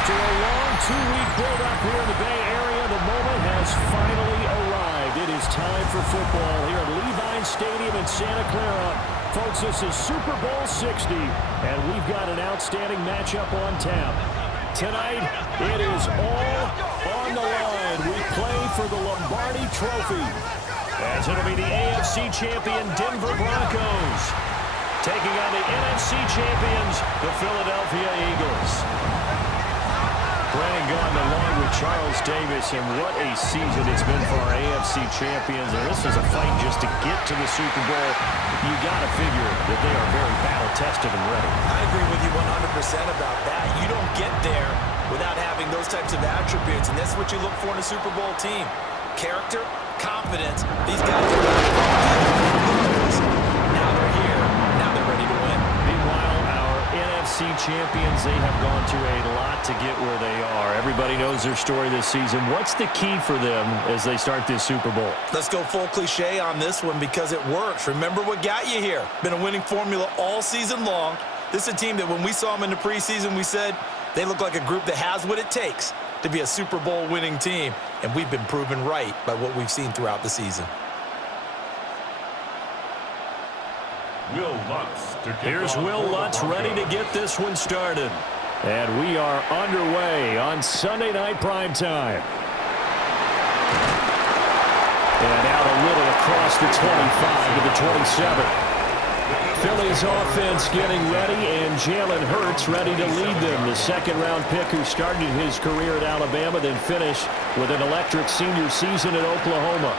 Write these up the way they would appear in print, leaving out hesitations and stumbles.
After a long two-week build-up here in the Bay Area, the moment has finally arrived. It is time for football here at Levi Stadium in Santa Clara. Folks, this is Super Bowl 60, and we've got an outstanding matchup on tap. Tonight, it is all on the line. We play for the Lombardi Trophy, as it'll be the AFC champion Denver Broncos taking on the NFC champions, the Philadelphia Eagles. Brandon Gaudin along with Charles Davis, and what a season it's been for our AFC champions. And this is a fight just to get to the Super Bowl. You got to figure that they are very battle-tested and ready. I agree with you 100% about that. You don't get there without having those types of attributes, and that's what you look for in a Super Bowl team. Character, confidence. These guys are now they're here. Now they're ready to win. Meanwhile, our NFC champions, they have gone through a lot to get where they are. Everybody knows their story this season. What's the key for them as they start this Super Bowl? Let's go full cliche on this one because it works. Remember what got you here. Been a winning formula all season long. This is a team that when we saw them in the preseason, we said they look like a group that has what it takes to be a Super Bowl winning team. And we've been proven right by what we've seen throughout the season. Here's Will Lutz ready to get this one started. And we are underway on Sunday Night Primetime. And out a little across the 25 to the 27. Philly's offense getting ready, and Jalen Hurts ready to lead them. The second-round pick who started his career at Alabama, then finished with an electric senior season at Oklahoma.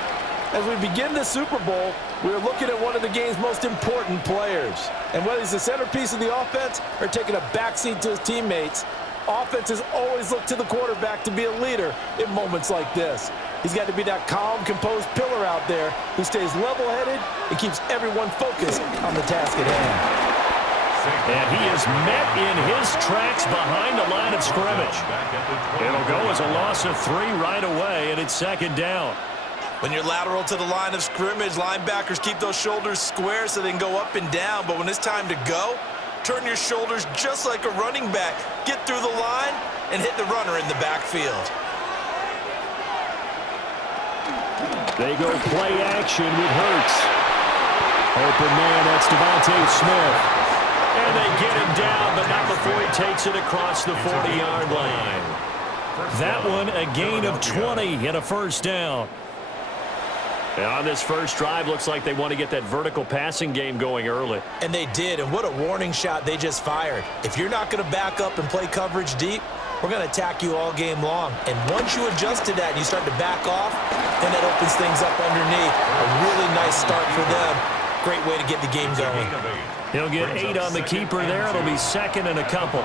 As we begin the Super Bowl, we're looking at one of the game's most important players. And whether he's the centerpiece of the offense or taking a backseat to his teammates, offenses always look to the quarterback to be a leader in moments like this. He's got to be that calm, composed pillar out there who stays level-headed and keeps everyone focused on the task at hand. And he is met in his tracks behind the line of scrimmage. It'll go as a loss of 3 right away, and it's second down. When you're lateral to the line of scrimmage, linebackers keep those shoulders square so they can go up and down. But when it's time to go, turn your shoulders just like a running back. Get through the line and hit the runner in the backfield. They go play action with Hurts. Open man, that's Devontae Smith. And they get him down, but not before he takes it across the 40-yard line. That one, a gain of 20 and a first down. And on this first drive, looks like they want to get that vertical passing game going early. And they did, and what a warning shot they just fired. If you're not going to back up and play coverage deep, we're going to attack you all game long. And once you adjust to that and you start to back off, then that opens things up underneath. A really nice start for them. Great way to get the game going. He'll get 8 on the keeper there. It'll be second and a couple.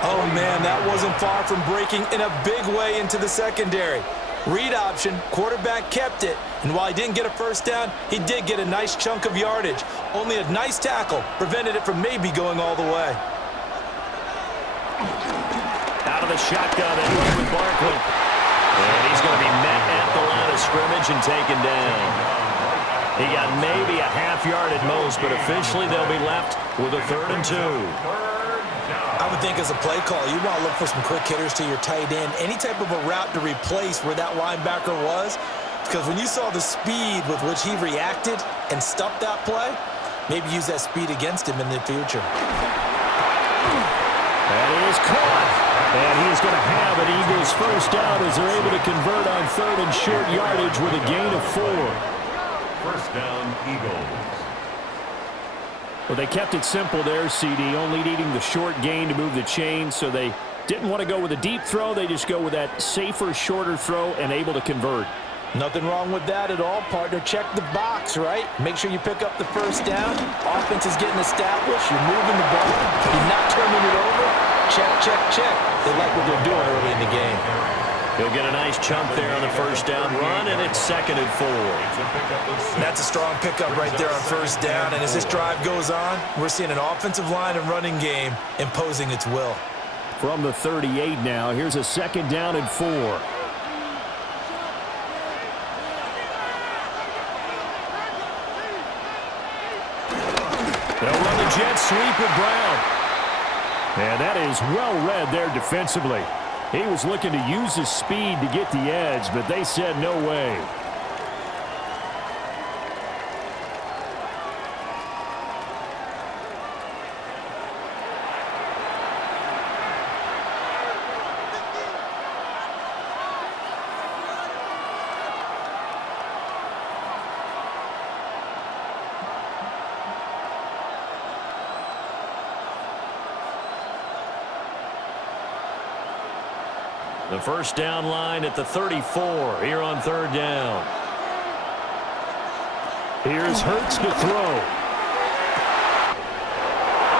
Oh, man, that wasn't far from breaking in a big way into the secondary. Read option, quarterback kept it, and while he didn't get a first down, he did get a nice chunk of yardage. Only a nice tackle prevented it from maybe going all the way. Out of the shotgun anyway with Barkley. And he's going to be met at the line of scrimmage and taken down. He got maybe a half yard at most, but officially they'll be left with a 3rd and 2. I would think as a play call, you want to look for some quick hitters to your tight end, any type of a route to replace where that linebacker was, because when you saw the speed with which he reacted and stuffed that play, maybe use that speed against him in the future. That is caught, and he's going to have an Eagles first down as they're able to convert on 3rd and short yardage with a gain of 4. First down, Eagles. Well, they kept it simple there, CD, only needing the short gain to move the chain, so they didn't want to go with a deep throw. They just go with that safer, shorter throw and able to convert. Nothing wrong with that at all, partner. Check the box, right? Make sure you pick up the first down. Offense is getting established. You're moving the ball. You're not turning it over. Check, check, check. They like what they're doing early in the game. He'll get a nice chunk there on the first down run, and it's 2nd and 4. That's a strong pickup right there on first down, and as this drive goes on, we're seeing an offensive line and running game imposing its will. From the 38 now, here's a 2nd down and 4. They'll run the jet sweep with Brown. And that is well read there defensively. He was looking to use his speed to get the edge, but they said no way. The first down line at the 34 here on third down. Here's Hurts to throw.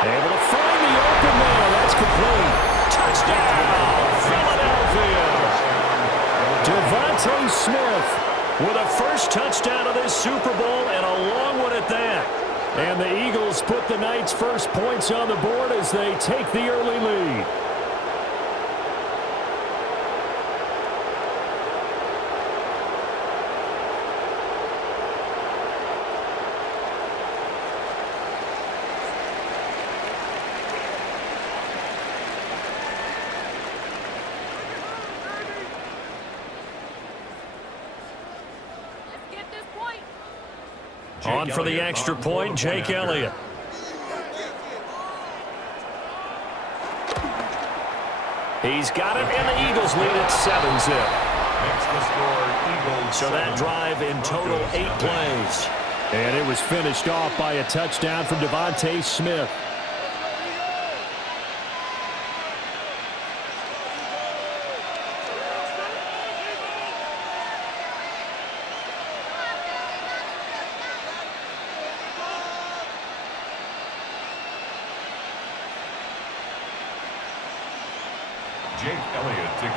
Able to find the open man. That's complete. Touchdown, Philadelphia. Devontae Smith with a first touchdown of this Super Bowl, and a long one at that. And the Eagles put the Knights' first points on the board as they take the early lead. On for the extra point, Jake Elliott. He's got it, and the Eagles lead at 7-zip. So that drive in total 8 plays. And it was finished off by a touchdown from Devontae Smith.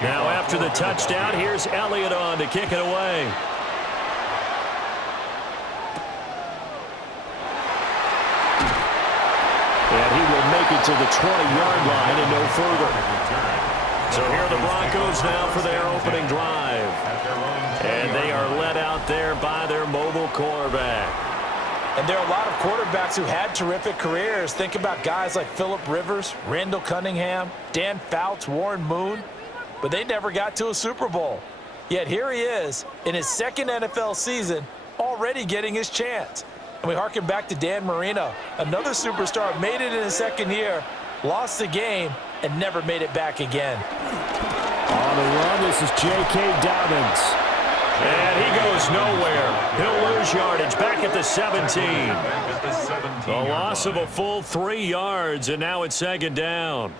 Now after the touchdown, here's Elliott on to kick it away. And he will make it to the 20-yard line and no further. So here are the Broncos now for their opening drive. And they are led out there by their mobile quarterback. And there are a lot of quarterbacks who had terrific careers. Think about guys like Phillip Rivers, Randall Cunningham, Dan Fouts, Warren Moon. But they never got to a Super Bowl. Yet here he is in his second NFL season, already getting his chance. And we harken back to Dan Marino, another superstar, made it in his second year, lost the game, and never made it back again. On the run, this is J.K. Dobbins. And he goes nowhere. He'll lose yardage back at the 17. The loss of a full 3 yards, and now it's second down.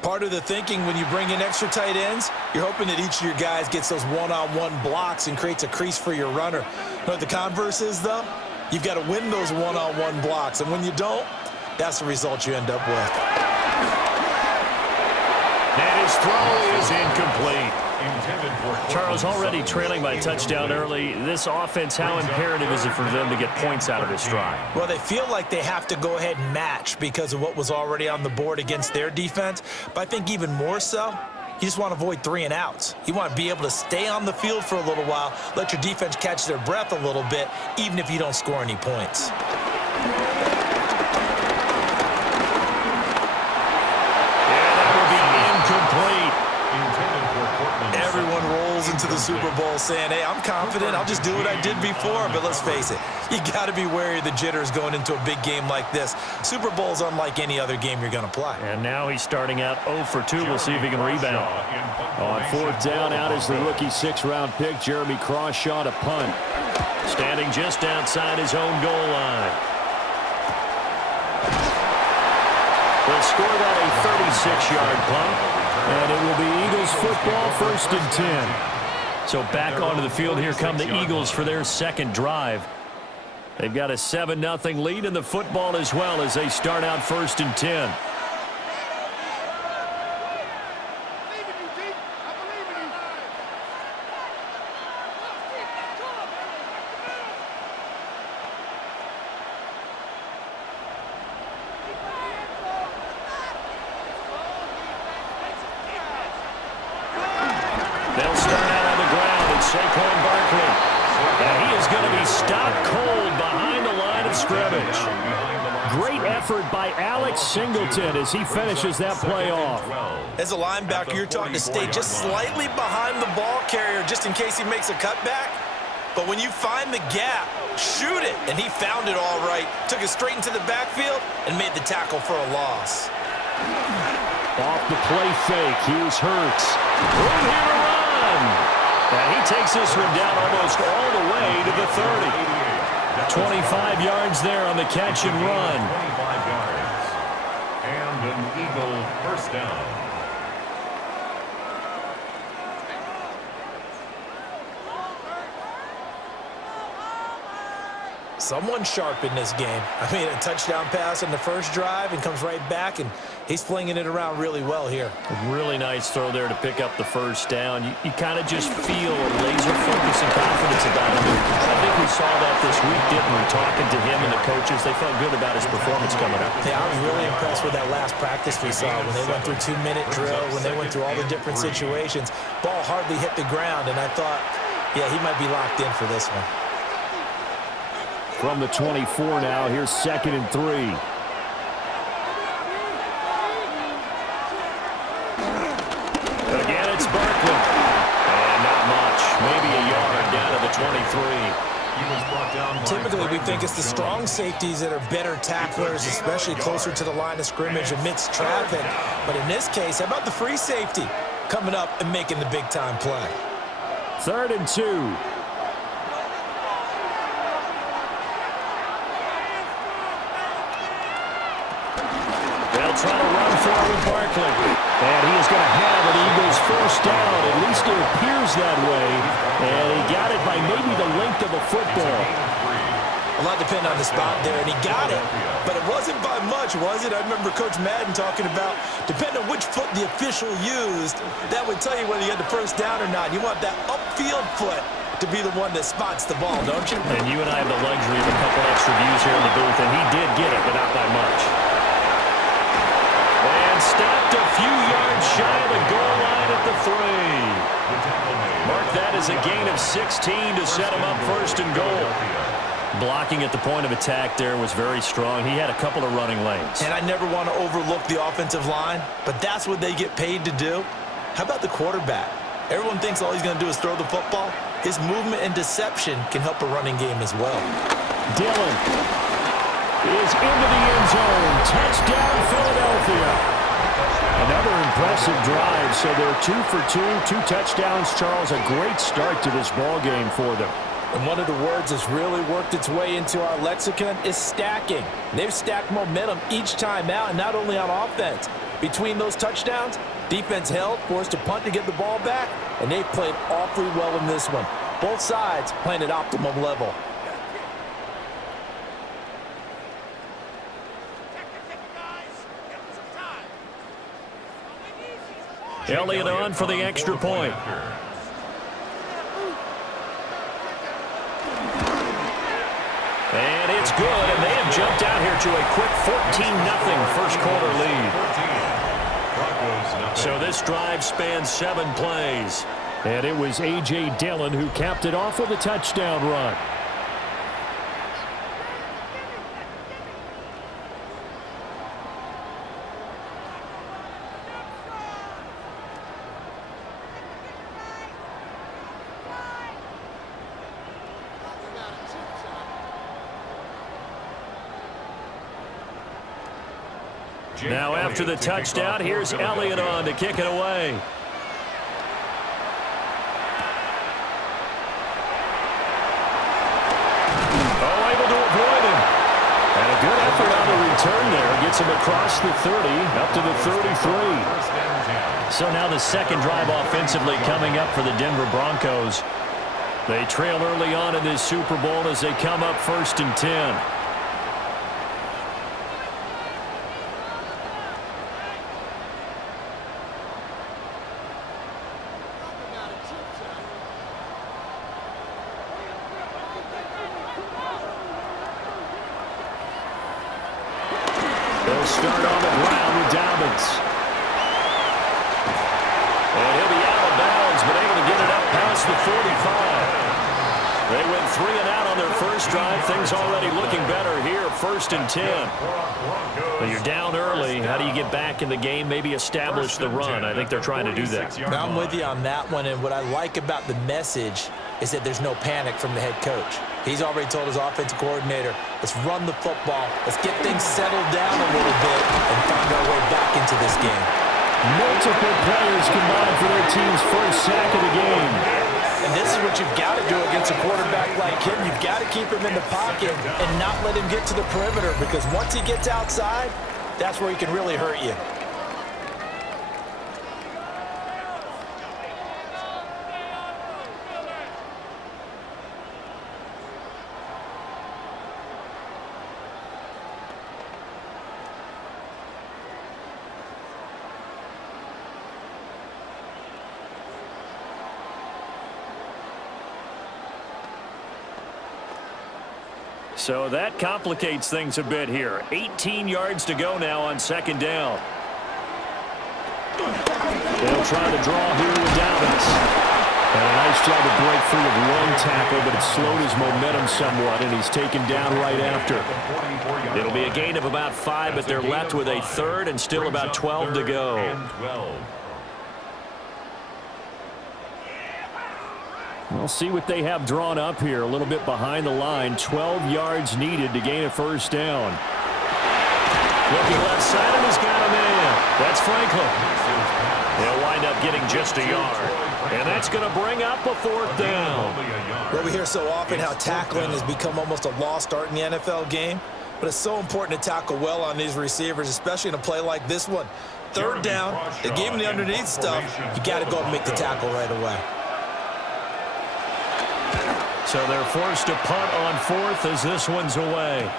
Part of the thinking when you bring in extra tight ends, you're hoping that each of your guys gets those one-on-one blocks and creates a crease for your runner. You know what the converse is, though? You've got to win those one-on-one blocks, and when you don't, that's the result you end up with. And his throw is incomplete. Charles, already trailing by touchdown early. This offense, how imperative is it for them to get points out of this drive? Well, they feel like they have to go ahead and match because of what was already on the board against their defense. But I think even more so, you just want to avoid 3 and outs. You want to be able to stay on the field for a little while, let your defense catch their breath a little bit, even if you don't score any points. Everyone rolls into the Super Bowl saying, hey, I'm confident. I'll just do what I did before. But let's face it, you got to be wary of the jitters going into a big game like this. Super Bowl's unlike any other game you're going to play. And now he's starting out 0 for 2. We'll see if he can rebound. On fourth down, out is the rookie 6th-round pick, Jeremy Crawshaw, to punt. Standing just outside his own goal line. They'll score that a 36-yard punt. And it will be Eagles football, 1st and 10. So back onto the field, here come the Eagles for their second drive. They've got a 7-0 lead in the football as well as they start out 1st and 10. They'll start out on the ground. It's Saquon Barkley. And he is going to be stopped cold behind the line of scrimmage. Great effort by Alex Singleton as he finishes that play off. As a linebacker, you're taught to stay just slightly behind the ball carrier just in case he makes a cutback. But when you find the gap, shoot it. And he found it all right. Took it straight into the backfield and made the tackle for a loss. Off the play fake, here's Hurts. Room here to run. And he takes this one down almost all the way to the 30. 25 yards there on the catch and run. 25 yards. And an Eagle first down. Someone sharp in this game. I mean, a touchdown pass on the first drive and comes right back, and he's flinging it around really well here. A really nice throw there to pick up the first down. You kind of just feel a laser focus and confidence about him. I think we saw that this week, didn't we? Talking to him and the coaches, they felt good about his performance coming up. Yeah, I was really impressed with that last practice we saw when they went through 2-minute drill, when they went through all the different situations. Ball hardly hit the ground, and I thought, yeah, he might be locked in for this one. From the 24 now, here's 2nd and 3. Again, it's Barkley. And not much. Maybe a yard down to the 23. Typically, we think it's the strong safeties that are better tacklers, especially closer to the line of scrimmage amidst traffic. But in this case, how about the free safety coming up and making the big-time play? 3rd and 2. Try to run for it with Barkley. And he is going to have an Eagles first down. At least it appears that way. And he got it by maybe the length of a football. A lot depended on the spot there, and he got it. But it wasn't by much, was it? I remember Coach Madden talking about, depending on which foot the official used, that would tell you whether you had the first down or not. You want that upfield foot to be the one that spots the ball, don't you? And you and I have the luxury of a couple extra views here in the booth, and he did get it, but not by much. Stopped a few yards shy of the goal line at the 3. Mark that as a gain of 16 to set him up 1st and goal. Blocking at the point of attack there was very strong. He had a couple of running lanes. And I never want to overlook the offensive line, but that's what they get paid to do. How about the quarterback? Everyone thinks all he's going to do is throw the football. His movement and deception can help a running game as well. Dillon is into the end zone. Touchdown, Philadelphia. Another impressive drive, so they're 2 for 2 touchdowns. Charles, a great start to this ball game for them. And one of the words that's really worked its way into our lexicon is stacking. They've stacked momentum each time out, and not only on offense. Between those touchdowns, defense held, forced a punt to get the ball back, and they've played awfully well in this one. Both sides playing at optimum level. Elliott on for the extra point. And it's good, and they have jumped out here to a quick 14-0 first quarter lead. So this drive spans 7 plays. And it was A.J. Dillon who capped it off with a touchdown run. Now after the touchdown, here's Elliott on to kick it away. Oh, able to avoid him. And a good effort on the return there. Gets him across the 30, up to the 33. So now the second drive offensively coming up for the Denver Broncos. They trail early on in this Super Bowl as they come up 1st and 10. They'll start on the ground with Dobbins. And he'll be out of bounds, but able to get it up past the 45. They went 3 and out on their first drive. Things already looking better here, 1st and 10. But you're down early. How do you get back in the game, maybe establish the run? I think they're trying to do that. Now I'm with you on that one, and what I like about the message is that there's no panic from the head coach. He's already told his offensive coordinator, let's run the football, let's get things settled down a little bit and find our way back into this game. Multiple players combined for their team's first sack of the game. And this is what you've got to do against a quarterback like him. You've got to keep him in the pocket and not let him get to the perimeter, because once he gets outside, that's where he can really hurt you. So that complicates things a bit here. 18 yards to go now on 2nd down. They'll try to draw here with Dallas. And a nice job to break free of one tackle, but it slowed his momentum somewhat, and he's taken down right after. It'll be a gain of about 5, but they're left with a 3rd and still about 12 to go. We'll see what they have drawn up here. A little bit behind the line. 12 yards needed to gain a 1st down. Looking left side, and he's got a man. That's Franklin. He'll wind up getting just a yard. And that's going to bring up a 4th down. Well, we hear so often how tackling has become almost a lost art in the NFL game. But it's so important to tackle well on these receivers, especially in a play like this one. 3rd down, they gave him the underneath stuff. You got to go and make the tackle right away. So they're forced to punt on 4th as this one's away.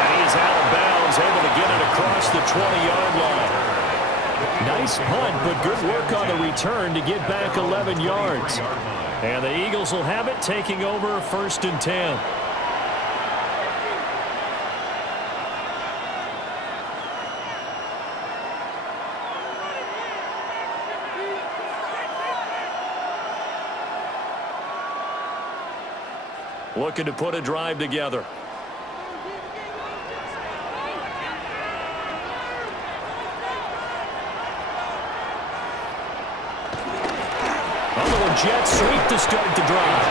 And he's out of bounds, able to get it across the 20-yard line. Nice punt, but good work on the return to get back 11 yards. And the Eagles will have it, taking over 1st and 10. Looking to put a drive together. A little jet sweep to start the drive.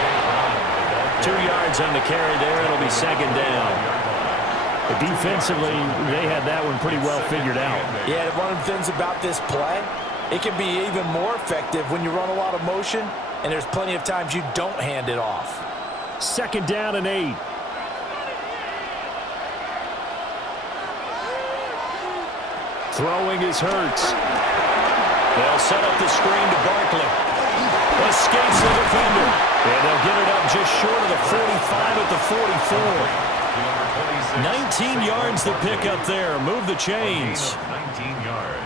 2 yards on the carry there. It'll be 2nd down. But defensively, they had that one pretty well figured out. Yeah, one of the things about this play, it can be even more effective when you run a lot of motion, and there's plenty of times you don't hand it off. 2nd down and 8. Throwing is Hurts. They'll set up the screen to Barkley. Escapes the defender. And they'll get it up just short of the 45 at the 44. 19 yards to pick up there. Move the chains. 19 yards.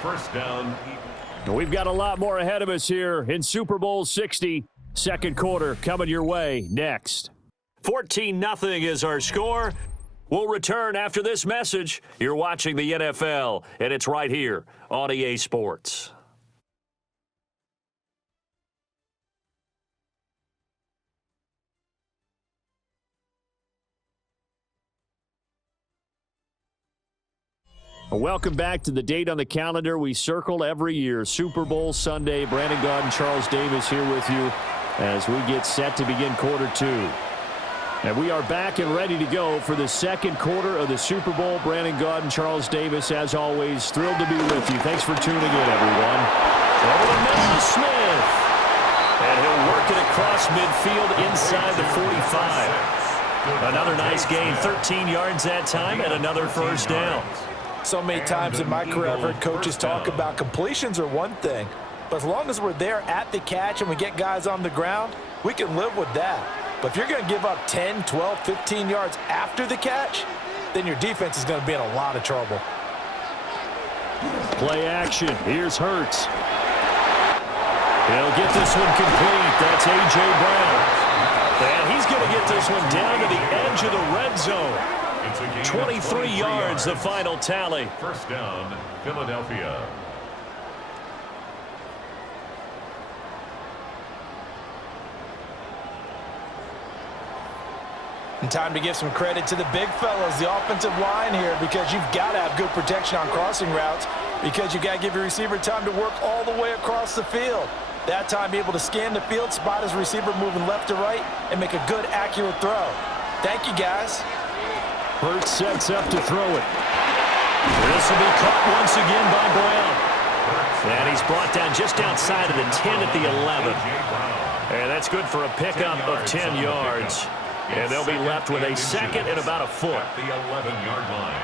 1st down. We've got a lot more ahead of us here in Super Bowl 60. 2nd quarter coming your way next. 14-0 is our score. We'll return after this message. You're watching the NFL, and it's right here on EA Sports. Welcome back to the date on the calendar we circle every year. Super Bowl Sunday. Brandon Gaudin and Charles Davis here with you as we get set to begin quarter 2. And we are back and ready to go for the 2nd quarter of the Super Bowl. Brandon Gaudin, Charles Davis, as always, thrilled to be with you. Thanks for tuning in, everyone. Over the middle to Smith. And he'll work it across midfield inside the 45. Another nice gain, 13 yards that time, and another 1st down. So many times in my career I've heard coaches talk about completions are one thing, but as long as we're there at the catch and we get guys on the ground, we can live with that. But if you're going to give up 10, 12, 15 yards after the catch, then your defense is going to be in a lot of trouble. Play action. Here's Hurts. He'll get this one complete. That's A.J. Brown. And he's going to get this one down to the edge of the red zone. 23 yards, the final tally. 1st down, Philadelphia. And time to give some credit to the big fellas, the offensive line here, because you've got to have good protection on crossing routes, because you've got to give your receiver time to work all the way across the field. That time, be able to scan the field, spot his receiver moving left to right, and make a good, accurate throw. Thank you, guys. Hurts sets up to throw it. This will be caught once again by Brown. And he's brought down just outside of the 10 at the 11. And that's good for a pickup of 10 yards. And they'll be left with a second and about a foot. At the 11-yard line.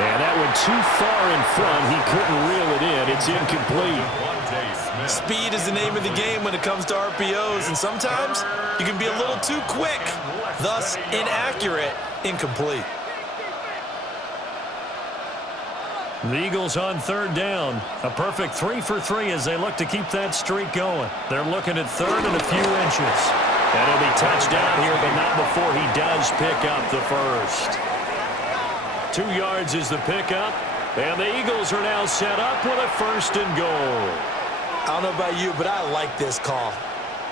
And that one too far in front. He couldn't reel it in. It's incomplete. Speed is the name of the game when it comes to RPOs, and sometimes you can be a little too quick, thus inaccurate, incomplete. The Eagles on third down. A perfect 3 for 3 as they look to keep that streak going. They're looking at third and a few inches. And he'll be touchdown here, but not before he does pick up the first. 2 yards is the pickup. And the Eagles are now set up with a first and goal. I don't know about you, but I like this call.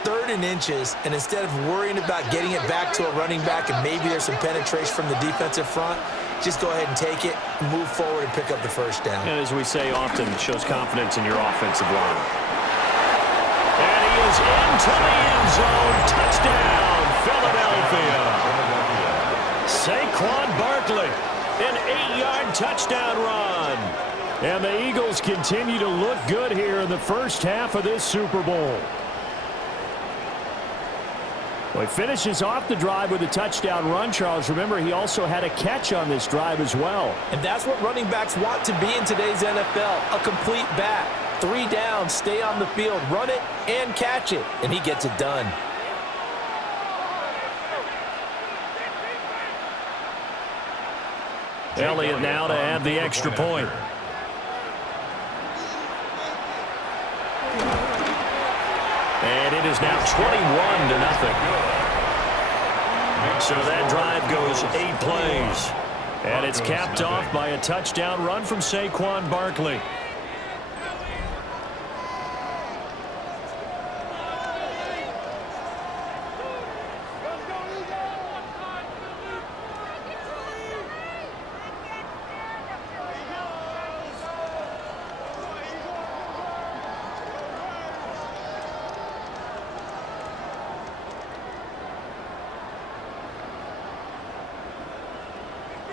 Third and inches, and instead of worrying about getting it back to a running back and maybe there's some penetration from the defensive front, just go ahead and take it, move forward, and pick up the first down. And as we say often, it shows confidence in your offensive line. And he is into the end zone. Touchdown, Philadelphia. Saquon Barkley, an 8-yard touchdown run. And the Eagles continue to look good here in the first half of this Super Bowl. Well, he finishes off the drive with a touchdown run, Charles. Remember, he also had a catch on this drive as well. And that's what running backs want to be in today's NFL, a complete back. 3 down, stay on the field, run it, and catch it. And he gets it done. Elliott now to add the extra point. And it is now 21-0. So that drive goes 8 plays. And it's capped off by a touchdown run from Saquon Barkley.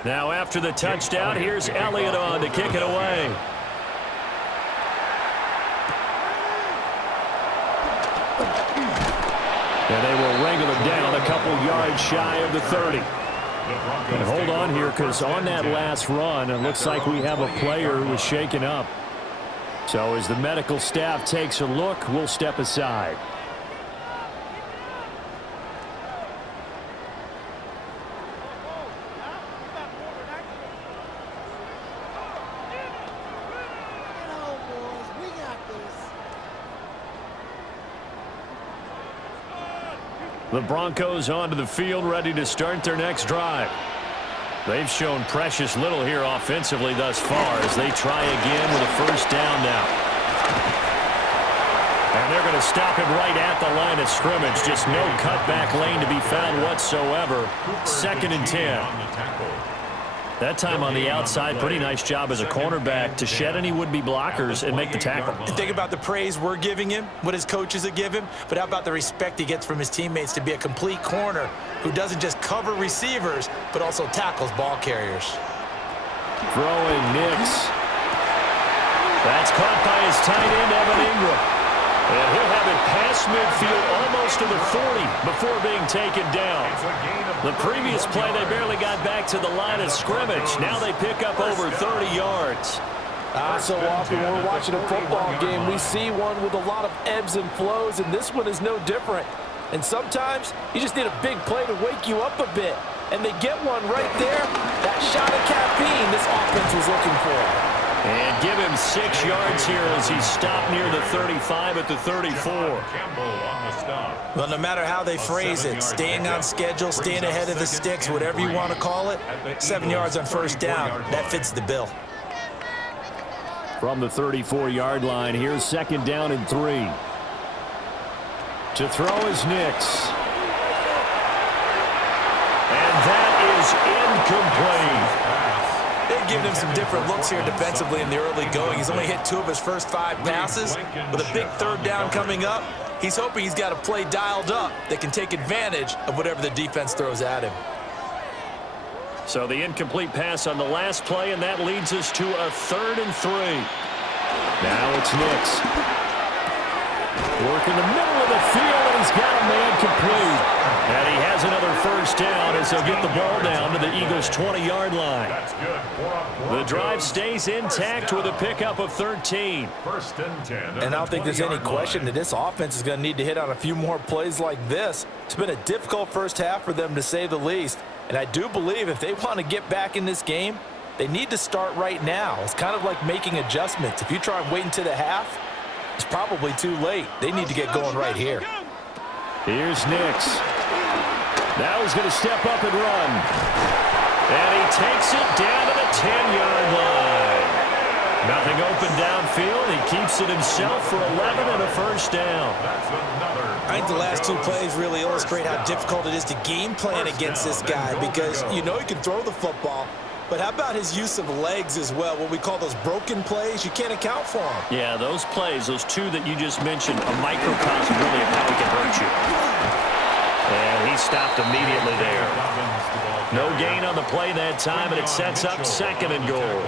Now after the touchdown, here's Elliott on to kick it away. And they will wrangle him down a couple yards shy of the 30. And hold on here, because on that last run, it looks like we have a player who was shaken up. So as the medical staff takes a look, we'll step aside. The Broncos onto the field, ready to start their next drive. They've shown precious little here offensively thus far as they try again with a first down now. And they're going to stop him right at the line of scrimmage. Just no cutback lane to be found whatsoever. 2nd and 10. That time on the outside, pretty nice job as a cornerback to shed any would-be blockers and make the tackle. Think about the praise we're giving him, what his coaches have given him, but how about the respect he gets from his teammates to be a complete corner who doesn't just cover receivers, but also tackles ball carriers. Throwing Nix. That's caught by his tight end, Evan Ingram. And he'll have it past midfield almost to the 40 before being taken down. The previous play, they barely got back to the line of scrimmage. Now they pick up over 30 yards. So often when we're watching a football game, we see one with a lot of ebbs and flows, and this one is no different. And sometimes you just need a big play to wake you up a bit. And they get one right there. That shot of caffeine this offense was looking for. And give him 6 yards here as he stopped near the 35 at the 34. Well, no matter how they phrase it, staying on schedule, staying ahead of the sticks, whatever you want to call it, 7 yards on first down, that fits the bill. From the 34-yard line, here's 2nd down and 3. To throw is Nix. And that is incomplete. They've given him some different looks here defensively in the early going. He's only hit 2 of his first 5 passes. With a big 3rd down coming up, he's hoping he's got a play dialed up that can take advantage of whatever the defense throws at him. So the incomplete pass on the last play, and that leads us to a 3rd and 3. Now it's Nix. Work in the middle of the field, and he's got a man complete. And he has another first down as they'll get the ball down to the Eagles' 20-yard line. The drive stays intact with a pickup of 13. 1st and 10. And I don't think there's any question that this offense is going to need to hit on a few more plays like this. It's been a difficult first half for them, to say the least. And I do believe if they want to get back in this game, they need to start right now. It's kind of like making adjustments. If you try and wait until the half, it's probably too late. They need to get going right here. Here's Nix. Now he's going to step up and run. And he takes it down to the 10-yard line. Nothing open downfield. He keeps it himself for 11 and a first down. I think the last 2 plays really illustrate how difficult it is to game plan against this guy, because you know he can throw the football, but how about his use of legs as well? What we call those broken plays, you can't account for them. Yeah, those plays, those 2 that you just mentioned, a microcosm really of how he can hurt you. And he stopped immediately there. No gain on the play that time, and it sets up 2nd and goal.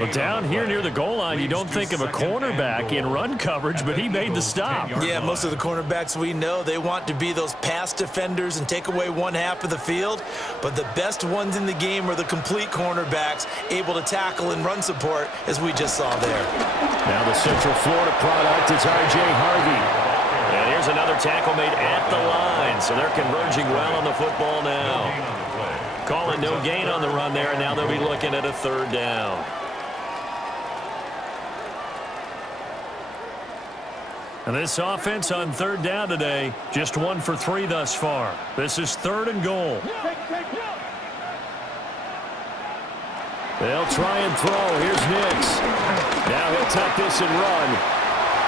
Well, down here near the goal line, you don't think of a cornerback in run coverage, but he made the stop. Yeah, most of the cornerbacks we know, they want to be those pass defenders and take away 1/2 of the field. But the best ones in the game are the complete cornerbacks, able to tackle and run support, as we just saw there. Now the Central Florida product is R.J. Harvey. And here's another tackle made at the line, so they're converging well on the football now. Call it no gain on the run there, and now they'll be looking at a 3rd down. And this offense on 3rd down today, just 1 for 3 thus far. This is 3rd and goal. They'll try and throw. Here's Nix. Now he'll tuck this and run.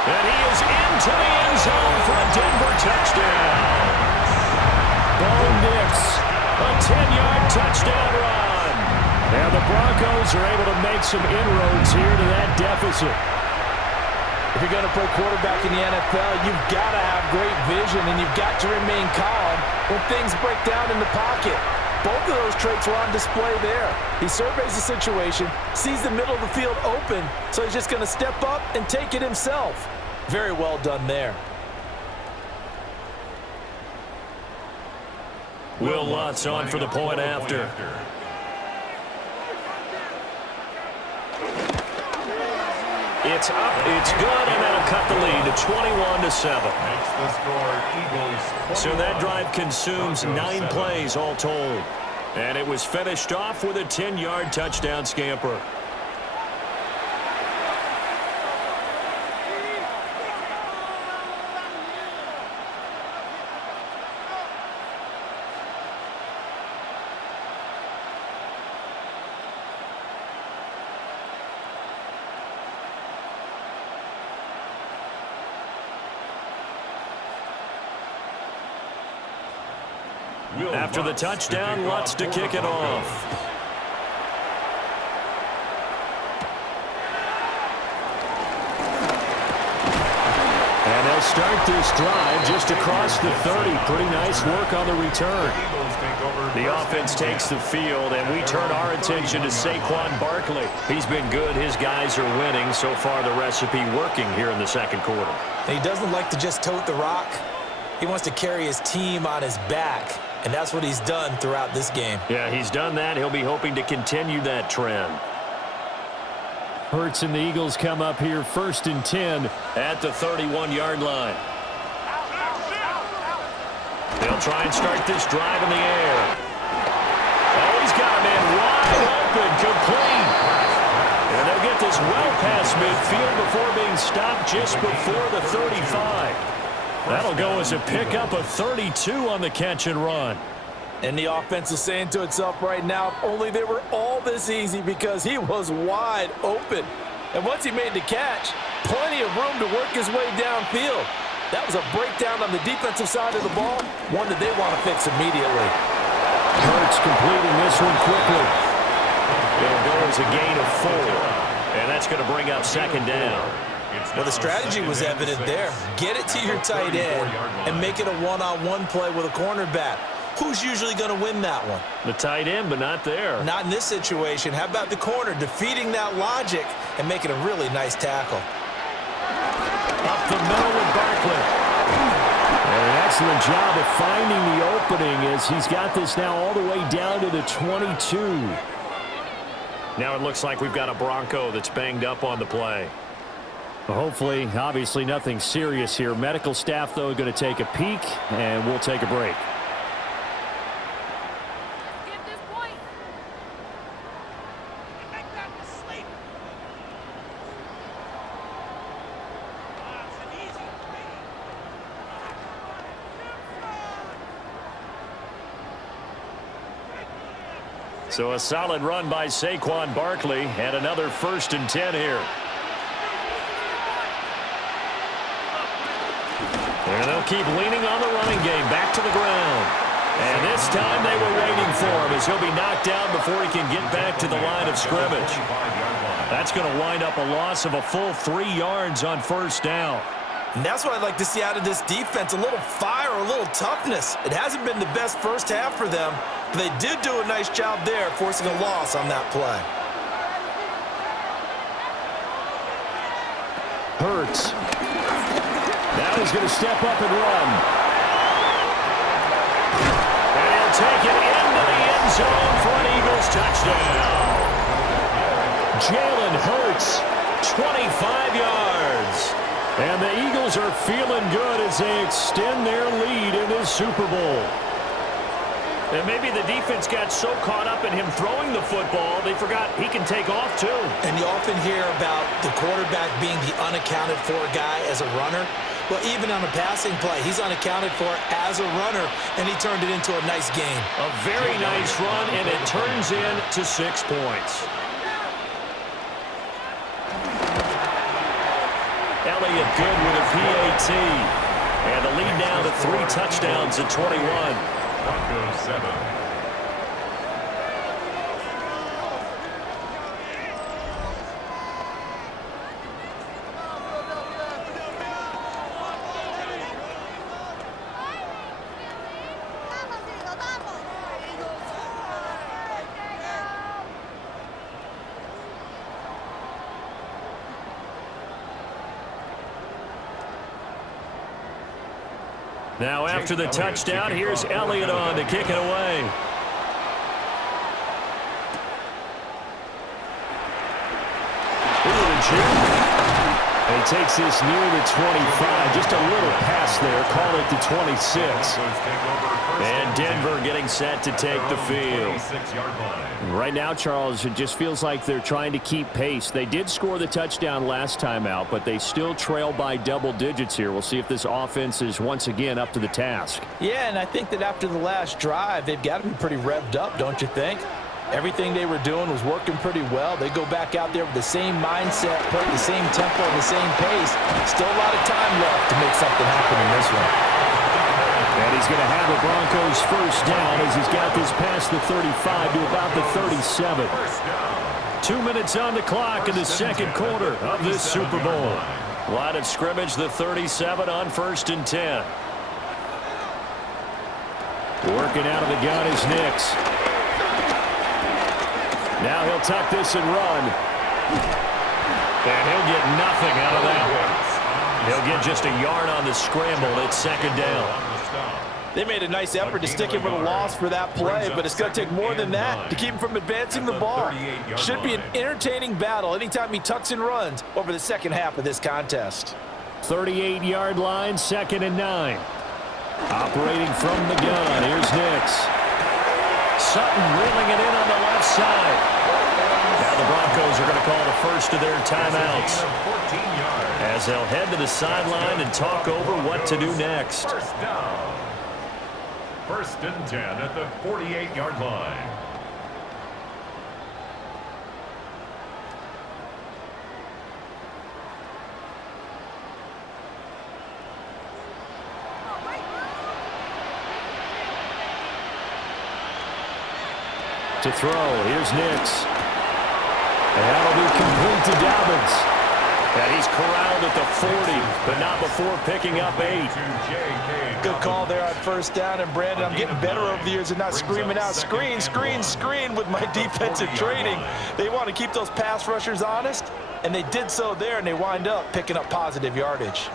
And he is into the end zone for a Denver touchdown. Bo Nix, a 10-yard touchdown run. Now the Broncos are able to make some inroads here to that deficit. If you're going to play quarterback in the NFL, you've got to have great vision, and you've got to remain calm when things break down in the pocket. Both of those traits were on display there. He surveys the situation, sees the middle of the field open, so he's just going to step up and take it himself. Very well done there. Will Lutz on for the point after. It's up, it's good, and that'll cut the lead to 21-7. So that drive consumes 9 plays all told. And it was finished off with a 10-yard touchdown scamper. After the touchdown, Lutz to kick it off. And they'll start this drive just across the 30. Pretty nice work on the return. The offense takes the field, and we turn our attention to Saquon Barkley. He's been good. His guys are winning. So far, the recipe working here in the 2nd quarter. And he doesn't like to just tote the rock. He wants to carry his team on his back. And that's what he's done throughout this game. Yeah, he's done that. He'll be hoping to continue that trend. Hurts and the Eagles come up here 1st and 10 at the 31-yard line. They'll try and start this drive in the air. Oh, he's got a man wide open, complete. And they'll get this well past midfield before being stopped just before the 35. That'll go as a pickup of 32 on the catch and run. And the offense is saying to itself right now, if only they were all this easy, because he was wide open. And once he made the catch, plenty of room to work his way downfield. That was a breakdown on the defensive side of the ball, one that they want to fix immediately. Hurts completing this one quickly. It'll go as a gain of 4. And that's going to bring up second down. Well, the strategy was evident there. Get it to your tight end and make it a one-on-one play with a cornerback. Who's usually going to win that one? The tight end, but not there. Not in this situation. How about the corner defeating that logic and making a really nice tackle? Up the middle with Barkley. And an excellent job of finding the opening as he's got this now all the way down to the 22. Now it looks like we've got a Bronco that's banged up on the play. Well, hopefully, obviously nothing serious here. Medical staff, though, going to take a peek, and we'll take a break. So a solid run by Saquon Barkley, and another 1st and 10 here. And they'll keep leaning on the running game, back to the ground. And this time they were waiting for him as he'll be knocked down before he can get back to the line of scrimmage. That's going to wind up a loss of a full 3 yards on 1st down. And that's what I'd like to see out of this defense, a little fire, a little toughness. It hasn't been the best first half for them, but they did do a nice job there, forcing a loss on that play. Hurts. Now he's going to step up and run. And he'll take it into the end zone for an Eagles touchdown. Jalen Hurts, 25 yards. And the Eagles are feeling good as they extend their lead in this Super Bowl. And maybe the defense got so caught up in him throwing the football, they forgot he can take off too. And you often hear about the quarterback being the unaccounted for guy as a runner. Well, even on a passing play, he's unaccounted for as a runner, and he turned it into a nice gain. A very nice run, and it turns into 6 points. Elliott good with a PAT. And the lead now to 3 touchdowns at 21. Broncos 7. Now after the touchdown, here's Elliott on to kick it away. Ooh, the juke. And he takes this near the 25. Just a little pass there. Call it the 26. And Denver getting set to take the field. Right now, Charles, it just feels like they're trying to keep pace. They did score the touchdown last time out, but they still trail by double digits here. We'll see if this offense is once again up to the task. Yeah, and I think that after the last drive, they've got to be pretty revved up, don't you think? Everything they were doing was working pretty well. They go back out there with the same mindset, put the same tempo, the same pace. Still a lot of time left to make something happen in this one. And he's going to have the Broncos 1st down as he's got this past the 35 to about the 37. 2 minutes on the clock in the second quarter of this Super Bowl. Line of scrimmage, the 37 on 1st and 10. Working out of the gun is Nix. Now he'll tuck this and run. And he'll get nothing out of that one. He'll get just a yard on the scramble. It's 2nd down. They made a nice effort to stick him with a loss for that play, but it's going to take more than that to keep him from advancing the ball. Should be an entertaining battle anytime he tucks and runs over the second half of this contest. 38-yard line, 2nd and 9. Operating from the gun, here's Nix. Sutton reeling it in on the left side. Now the Broncos are going to call the first of their timeouts as they'll head to the sideline and talk over what to do next. First down. 1st and 10 at the 48-yard line. To throw, here's Nix. And that'll be complete to Dobbins. And he's corralled at the 40, but not before picking up 8. Good call there on 1st down. And, Brandon, I'm getting better over the years and not screaming out, screen, screen, screen with my defensive training. They want to keep those pass rushers honest, and they did so there, and they wind up picking up positive yardage.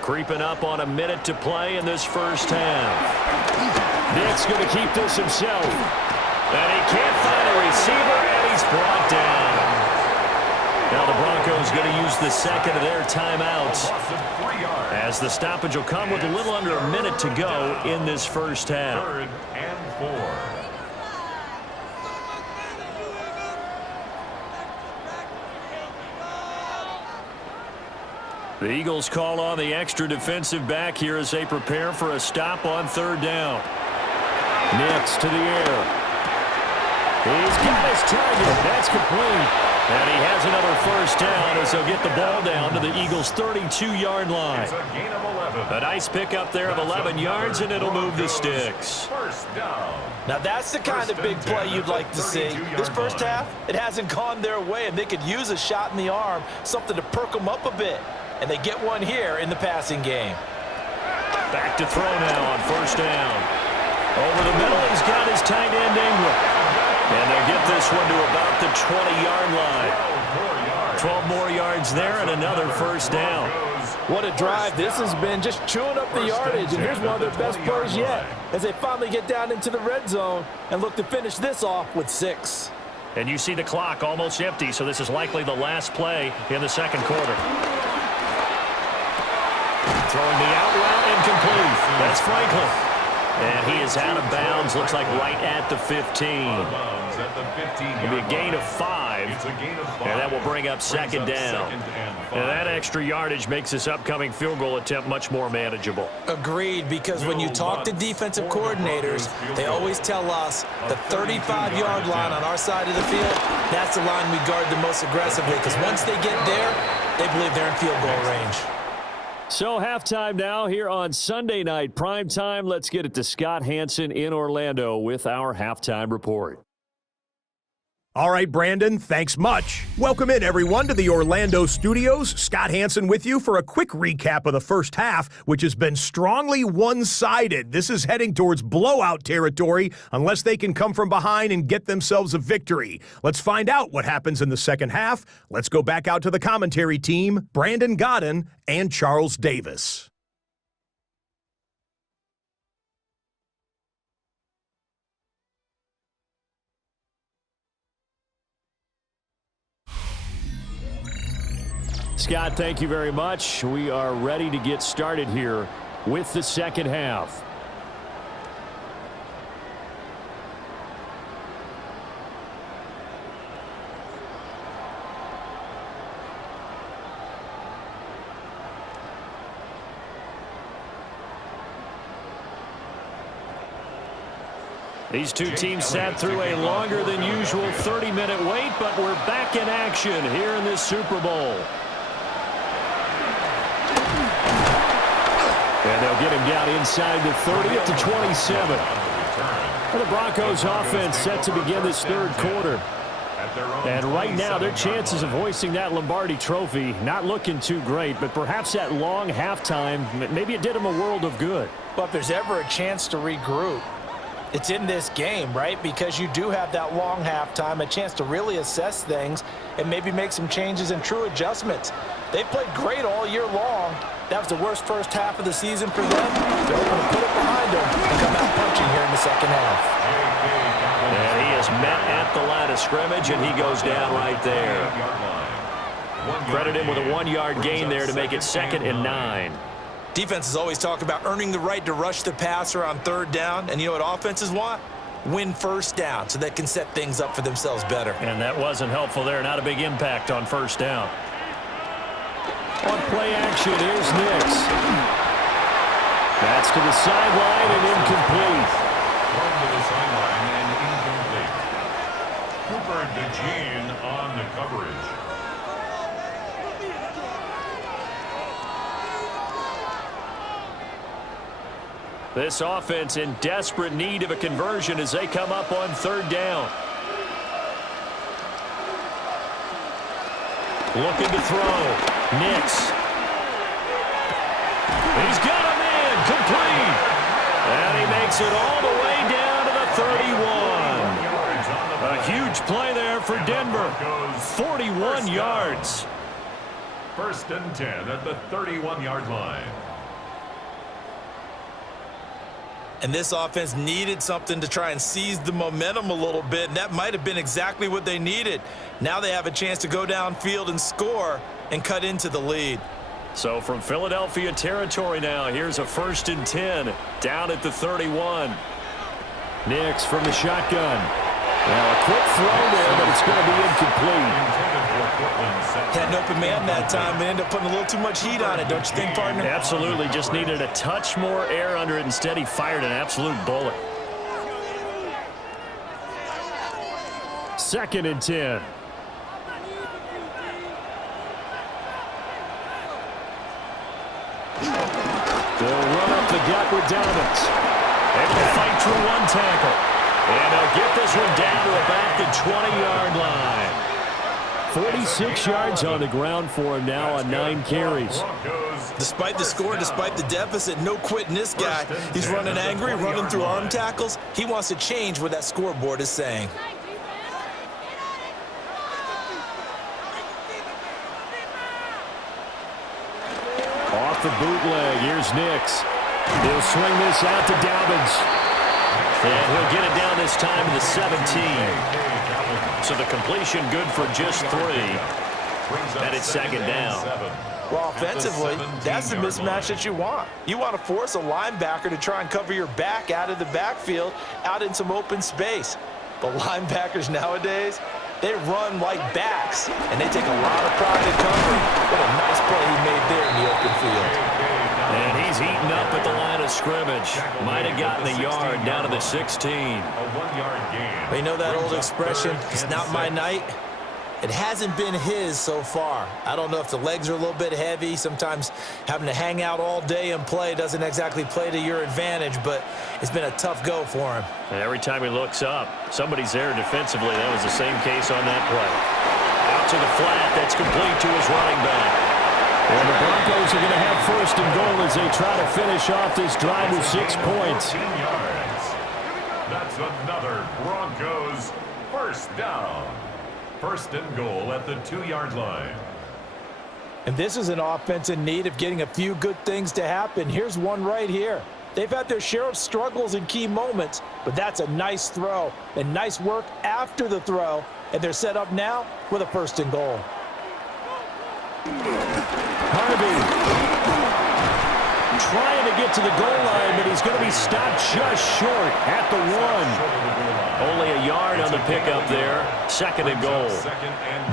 Creeping up on a minute to play in this first half. Nix going to keep this himself. And he can't find a receiver, and he's brought down. Now the Broncos going to use the second of their timeouts, as the stoppage will come with a little under a minute to go in this first half. 3rd and 4. The Eagles call on the extra defensive back here as they prepare for a stop on 3rd down. Nix to the air. He's got his target. That's complete. And he has another first down as they'll get the ball down to the Eagles' 32-yard line. It's a gain of 11. A nice pickup there of 11 yards, and it'll move the sticks. 1st down. Now that's the kind of big play you'd like to see. This first half, it hasn't gone their way, and they could use a shot in the arm, something to perk them up a bit. And they get one here in the passing game. Back to throw now on 1st down. Over the middle, he's got his tight end Ingram. And they'll get this one to about the 20-yard line. 12 more yards there and another first down. What a drive this has been, just chewing up the yardage. And here's one of their best plays yet as they finally get down into the red zone and look to finish this off with 6. And you see the clock almost empty, so this is likely the last play in the second quarter. Throwing the out route incomplete. That's Franklin. And he is out of bounds, looks like right at the 15. It'll be a gain of 5. And that will bring up second down. And that extra yardage makes this upcoming field goal attempt much more manageable. Agreed, because when you talk to defensive coordinators, they always tell us the 35-yard line on our side of the field, that's the line we guard the most aggressively, because once they get there, they believe they're in field goal range. So halftime now here on Sunday night prime time. Let's get it to Scott Hansen in Orlando with our halftime report. All right, Brandon, thanks much. Welcome in, everyone, to the Orlando studios. Scott Hansen with you for a quick recap of the first half, which has been strongly one-sided. This is heading towards blowout territory unless they can come from behind and get themselves a victory. Let's find out what happens in the second half. Let's go back out to the commentary team, Brandon Godden and Charles Davis. Scott, thank you very much. We are ready to get started here with the second half. These two teams sat through a longer than usual 30-minute wait, but we're back in action here in this Super Bowl. And they'll get him down inside the 30 at the 27. And the Broncos offense set to begin this third quarter. And right now, their chances of hoisting that Lombardi trophy not looking too great, but perhaps that long halftime, maybe it did them a world of good. But if there's ever a chance to regroup, it's in this game, right? Because you do have that long halftime, a chance to really assess things and maybe make some changes and true adjustments. They played great all year long. That was the worst first half of the season for them. They're hoping to put it behind them and come out punching here in the second half. And he is met at the line of scrimmage, and he goes down right there. Credit him with a 1-yard gain there to make it 2nd and 9. Defenses always talk about earning the right to rush the passer on 3rd down. And you know what offenses want? win first down so they can set things up for themselves better. And that wasn't helpful there. Not a big impact on first down. On play action, here's Nix. That's to the sideline and incomplete. Thrown to the sideline and incomplete. Cooper DeJean on the coverage. This offense in desperate need of a conversion as they come up on third down. Looking to throw. Nix. He's got him in. Complete. And he makes it all the way down to the 31. A huge play there for Denver. 41 yards. First and 10 at the 31-yard line. And this offense needed something to try and seize the momentum a little bit, and that might have been exactly what they needed. Now they have a chance to go downfield and score and cut into the lead. So from Philadelphia territory now, here's a first and 10 down at the 31. Nix from the shotgun. Now a quick throw there, but it's going to be incomplete. Had an open man that time and ended up putting a little too much heat on it, don't you think, partner? Absolutely, just needed a touch more air under it. Instead, he fired an absolute bullet. Second and 10. They'll run up the gut with Dobbins. Able to fight through one tackle. And they'll get this one down to about the 20-yard line. 46 yards on the ground for him now on 9 carries. Despite the score, despite the deficit, no quitting this guy. He's running angry, running through arm tackles. He wants to change what that scoreboard is saying. Off the bootleg, here's Nix. He'll swing this out to Dobbins. And he'll get it down this time to the 17. So the completion good for just 3. And it's second down. Well, offensively, that's the mismatch that you want. You want to force a linebacker to try and cover your back out of the backfield, out in some open space. But linebackers nowadays, they run like backs, and they take a lot of pride in covering. What a nice play he made there in the open field. And he's eaten up at the line of scrimmage. Might have gotten a yard down to the 16. A 1-yard gain. But you know that old expression, it's not my night? It hasn't been his so far. I don't know if the legs are a little bit heavy. Sometimes having to hang out all day and play doesn't exactly play to your advantage, but it's been a tough go for him. And every time he looks up, somebody's there defensively. That was the same case on that play. Out to the flat. That's complete to his running back. And the Broncos are going to have first and goal as they try to finish off this drive with 6 points. 14 yards. That's another Broncos first down. First and goal at the 2-yard line. And this is an offense in need of getting a few good things to happen. Here's one right here. They've had their share of struggles in key moments, but that's a nice throw and nice work after the throw. And they're set up now with a first and goal. Harvey trying to get to the goal line, but he's going to be stopped just short at the 1. Only a yard on the pickup there. Second and goal.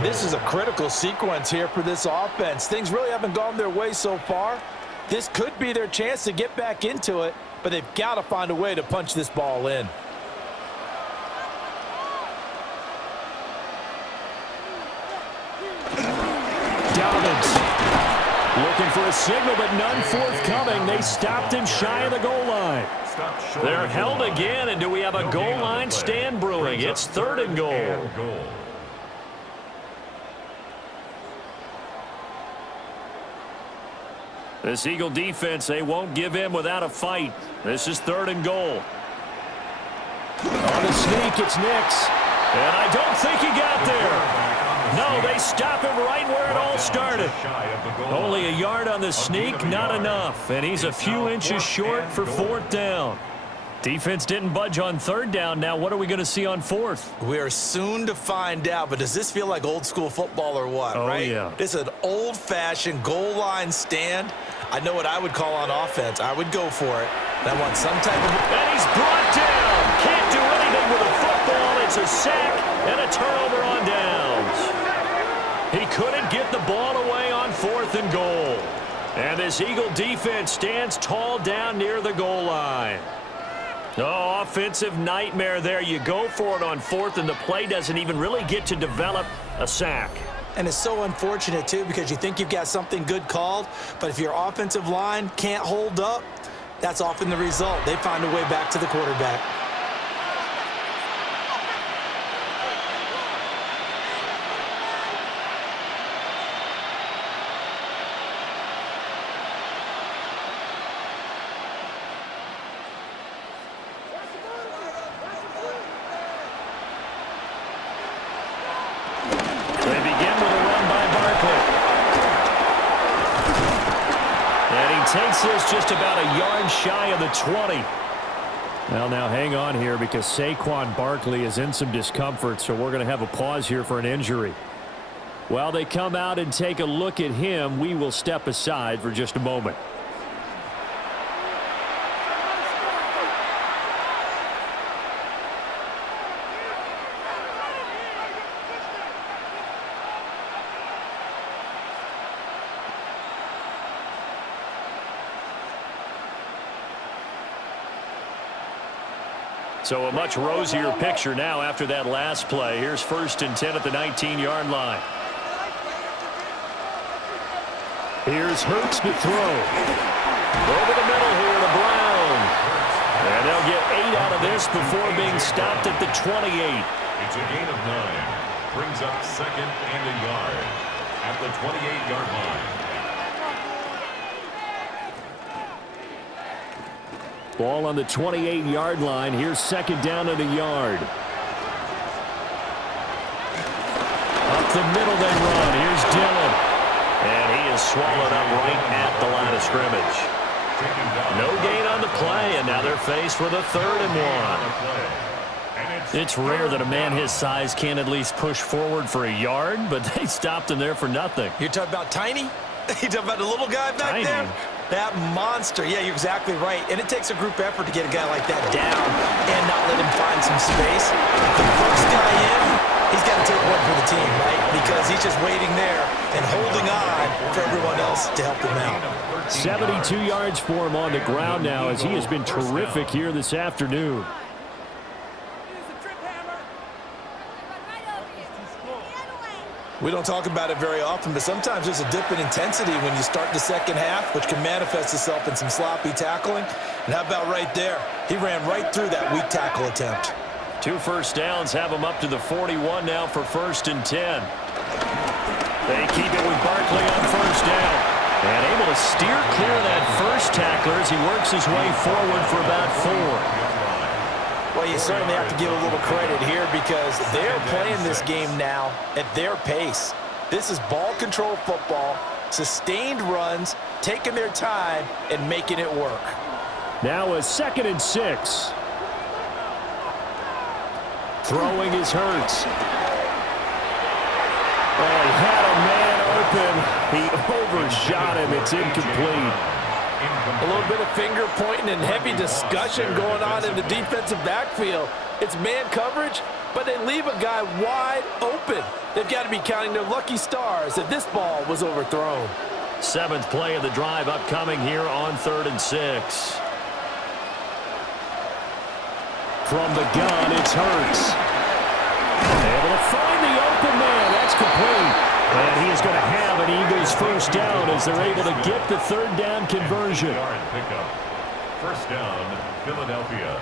This is a critical sequence here for this offense. Things really haven't gone their way so far. This could be their chance to get back into it, but they've got to find a way to punch this ball in. Dobbins looking for a signal, but none forthcoming. They stopped him shy of the goal line. They're held again, and do we have a goal line stand brewing? It's third and goal. This Eagle defense, they won't give in without a fight. This is third and goal. On the sneak, it's Nix. And I don't think he got there. No, they stop him right where it all started. Only a yard on the sneak, not enough. And he's a few inches short for fourth down. Defense didn't budge on third down. Now what are we going to see on fourth? We are soon to find out, but does this feel like old school football or what, right? Yeah. This is an old-fashioned goal line stand. I know what I would call on offense. I would go for it. And I want some type of... And he's brought down. Can't do anything It's a sack and a turnover on downs. He couldn't get the ball away on 4th and goal. And this Eagle defense stands tall down near the goal line. Oh, offensive nightmare there. You go for it on 4th, and the play doesn't even really get to develop a sack. And it's so unfortunate, too, because you think you've got something good called, but if your offensive line can't hold up, that's often the result. They find a way back to the quarterback. Takes this just about a yard shy of the 20. Well, now hang on here because Saquon Barkley is in some discomfort, so we're going to have a pause here for an injury. While they come out and take a look at him, we will step aside for just a moment. So a much rosier picture now after that last play. Here's 1st and 10 at the 19-yard line. Here's Hurts to throw. Over the middle here to Brown. And they'll get 8 out of this before being stopped at the 28. It's a gain of 9. Brings up 2nd and a yard at the 28-yard line. Ball on the 28-yard line. Here's 2nd down and a yard. Up the middle they run. Here's Dillon. And he is swallowed up right at the line of scrimmage. No gain on the play, and now they're faced with a 3rd and 1. It's rare that a man his size can't at least push forward for a yard, but they stopped him there for nothing. You're talking about Tiny? You're talking about the little guy back there? That monster. Yeah, you're exactly right. And it takes a group effort to get a guy like that down and not let him find some space. The first guy in, he's got to take one for the team, right? Because he's just waiting there and holding on for everyone else to help him out. 72 yards for him on the ground now as he has been terrific here this afternoon. We don't talk about it very often, but sometimes there's a dip in intensity when you start the second half, which can manifest itself in some sloppy tackling. And how about right there? He ran right through that weak tackle attempt. 2 first downs have him up to the 41 now for 1st and 10. They keep it with Barkley on 1st down. And able to steer clear of that first tackler as he works his way forward for about 4. Well, you certainly have to give a little credit here because they're playing this game now at their pace. This is ball control football, sustained runs, taking their time, and making it work. Now a 2nd and 6. Throwing is Hurts. Oh, he had a man open. He overshot him. It's incomplete. A little bit of finger pointing and heavy discussion going on in the defensive backfield. It's man coverage, but they leave a guy wide open. They've got to be counting their lucky stars that this ball was overthrown. 7th play of the drive upcoming here on 3rd and 6. From the gun, it's Hurts. Able to find the open man. That's complete. And he is going to have an Eagles 1st down as they're able to get the 3rd down conversion. First down, Philadelphia.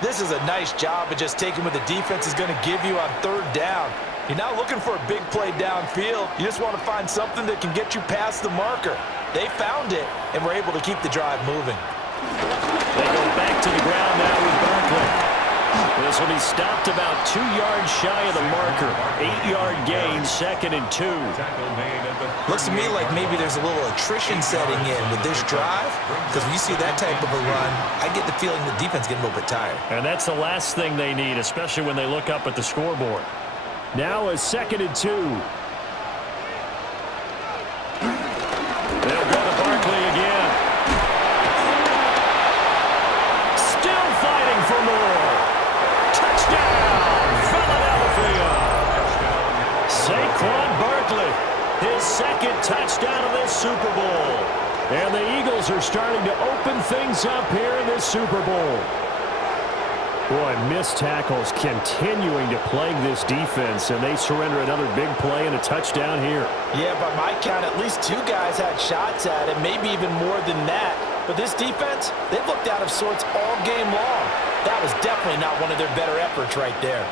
This is a nice job of just taking what the defense is going to give you on 3rd down. You're not looking for a big play downfield. You just want to find something that can get you past the marker. They found it and were able to keep the drive moving. They go back to the ground now with Barkley. This will be stopped about 2 yards shy of the marker. 8-yard gain, 2nd and 2. Looks to me like maybe there's a little attrition setting in with this drive, because when you see that type of a run, I get the feeling the defense getting a little bit tired. And that's the last thing they need, especially when they look up at the scoreboard. Now a 2nd and 2. They'll go to Barkley again. Still fighting for more. Touchdown, Eagles are starting to open things up here in this Super Bowl. Boy, missed tackles continuing to plague this defense, and they surrender another big play and a touchdown here. Yeah, by my count, at least 2 guys had shots at it, maybe even more than that. But this defense, they've looked out of sorts all game long. That was definitely not one of their better efforts right there.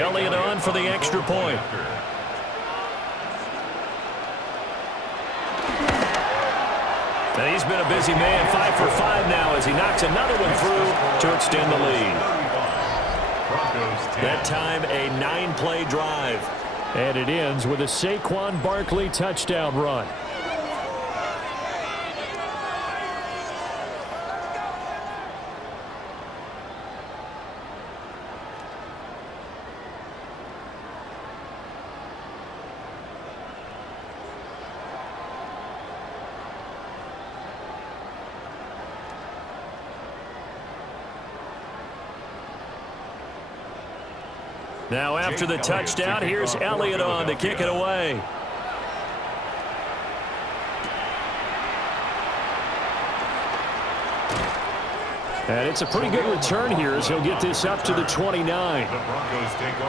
Elliott on for the extra point. And he's been a busy man, 5 for 5 now as he knocks another one through to extend the lead. That time a 9-play drive. And it ends with a Saquon Barkley touchdown run. Now after the touchdown, here's Elliott on to kick it away. And it's a pretty good return here as he'll get this up to the 29.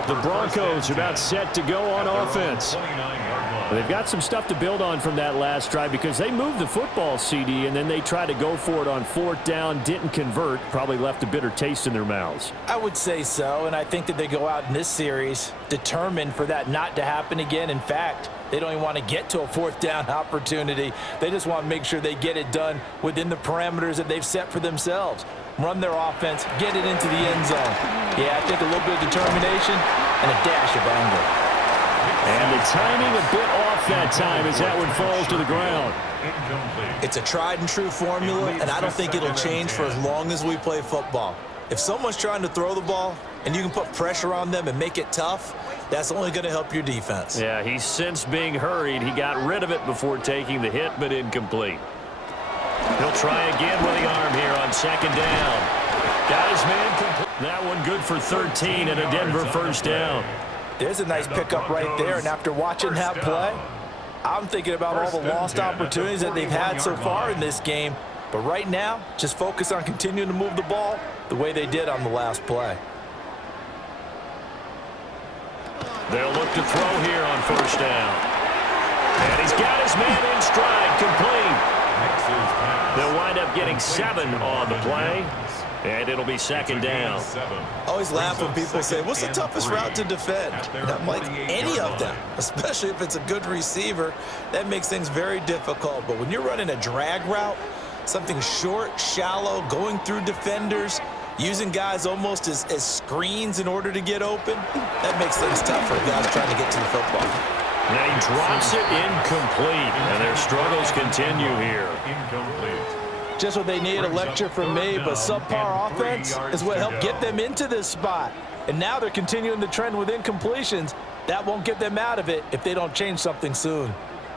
The Broncos are about set to go on offense. They've got some stuff to build on from that last drive because they moved the football, CD, and then they tried to go for it on 4th down, didn't convert, probably left a bitter taste in their mouths. I would say so, and I think that they go out in this series determined for that not to happen again. In fact, they don't even want to get to a 4th down opportunity. They just want to make sure they get it done within the parameters that they've set for themselves. Run their offense, get it into the end zone. Yeah, I think a little bit of determination and a dash of anger. And the timing a bit off that time as that one falls to the ground. It's a tried and true formula, and I don't think it'll change for as long as we play football. If someone's trying to throw the ball and you can put pressure on them and make it tough, that's only going to help your defense. Yeah, he's since being hurried. He got rid of it before taking the hit, but incomplete. He'll try again with the arm here on 2nd down. Got his man complete. That one good for 13 and a Denver 1st down. There's a nice pickup right there, and after watching that play, I'm thinking about all the lost opportunities that they've had so far in this game. But right now, just focus on continuing to move the ball the way they did on the last play. They'll look to throw here on 1st down. And he's got his man in stride, complete. They'll wind up getting 7 on the play. And it'll be 2nd down. I always laugh when people say, what's the toughest route to defend? And I'm like, any of them, especially if it's a good receiver. That makes things very difficult. But when you're running a drag route, something short, shallow, going through defenders, using guys almost as screens in order to get open, that makes things tough for guys trying to get to the football. Now he drops it incomplete, and their struggles continue here. Incomplete. Just what they need, a lecture from me, but subpar offense is what helped get them into this spot. And now they're continuing the trend with incompletions. That won't get them out of it if they don't change something soon.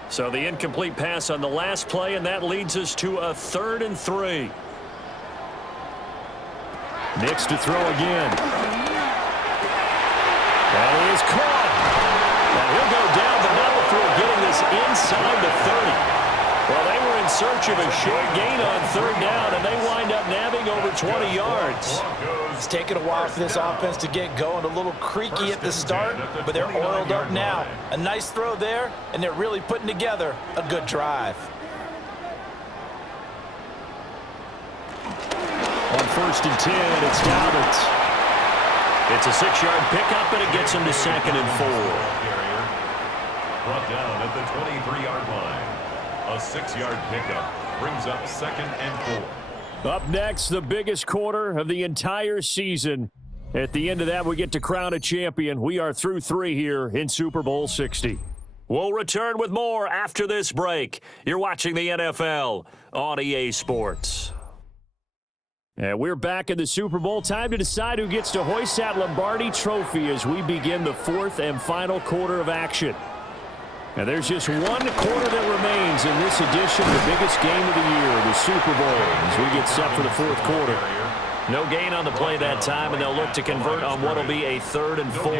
So the incomplete pass on the last play, and that leads us to a 3rd and 3. Nix to throw again. That is caught. And he'll go down, but not before getting this inside the 30. Well, they were in search of a short gain on 3rd down, and they wind up nabbing over 20 yards. It's taken a while for this offense to get going. A little creaky at the start, but they're oiled up now. A nice throw there, and they're really putting together a good drive. On 1st and 10, it's Dobbins. It's a 6-yard pickup, and it gets him to 2nd and 4. Brought down at the 23-yard line. A 6-yard pickup brings up 2nd and 4. Up next, the biggest quarter of the entire season. At the end of that, we get to crown a champion. We are through 3 here in Super Bowl 60. We'll return with more after this break. You're watching the NFL on EA Sports. And we're back in the Super Bowl. Time to decide who gets to hoist that Lombardi trophy as we begin the 4th and final quarter of action. And there's just one quarter that remains in this edition, the biggest game of the year, the Super Bowl, as we get set for the 4th quarter. No gain on the play that time, and they'll look to convert on what will be a 3rd and 4.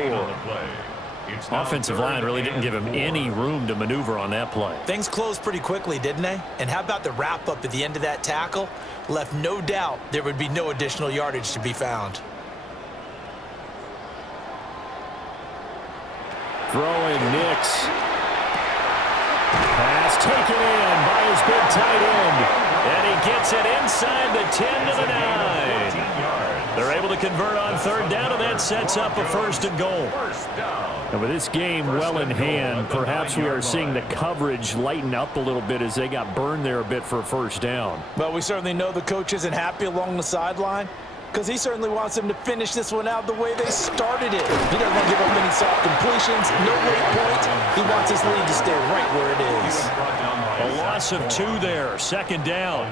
Offensive line really didn't give him any room to maneuver on that play. Things closed pretty quickly, didn't they? And how about the wrap-up at the end of that tackle? Left no doubt there would be no additional yardage to be found. Throwing Nix. Pass taken in by his big tight end. And he gets it inside the 10 to the 9. They're able to convert on third down, and that sets up a first and goal. And with this game well in hand, perhaps we are seeing the coverage lighten up a little bit as they got burned there a bit for a first down. Well, we certainly know the coach isn't happy along the sideline, because he certainly wants them to finish this one out the way they started it. He doesn't want to give up any soft completions, no late points. He wants his lead to stay right where it is. A loss of 2 there, second down.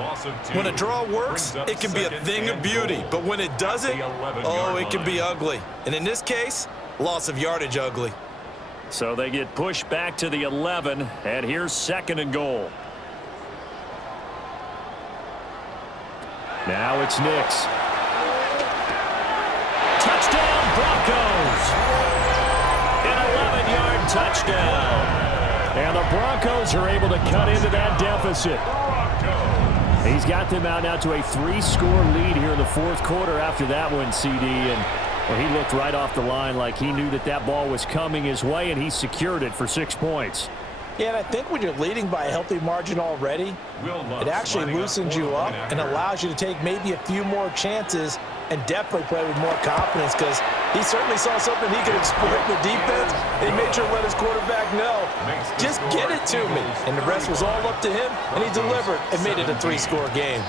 When a draw works, it can be a thing of beauty. But when it doesn't, oh, it can be ugly. And in this case, loss of yardage ugly. So they get pushed back to the 11, and here's second and goal. Now it's Nix. Touchdown, Broncos! An 11-yard touchdown. And the Broncos are able to cut into that deficit. He's got them out now to a 3-score lead here in the fourth quarter after that one, CD. And well, he looked right off the line like he knew that that ball was coming his way, and he secured it for 6 points. Yeah, and I think when you're leading by a healthy margin already, it actually loosens you up and allows you to take maybe a few more chances and definitely play with more confidence, because he certainly saw something he could exploit in the defense, and he made sure to let his quarterback know, just get it to me. And the rest was all up to him, and he delivered and made it a 3-score game.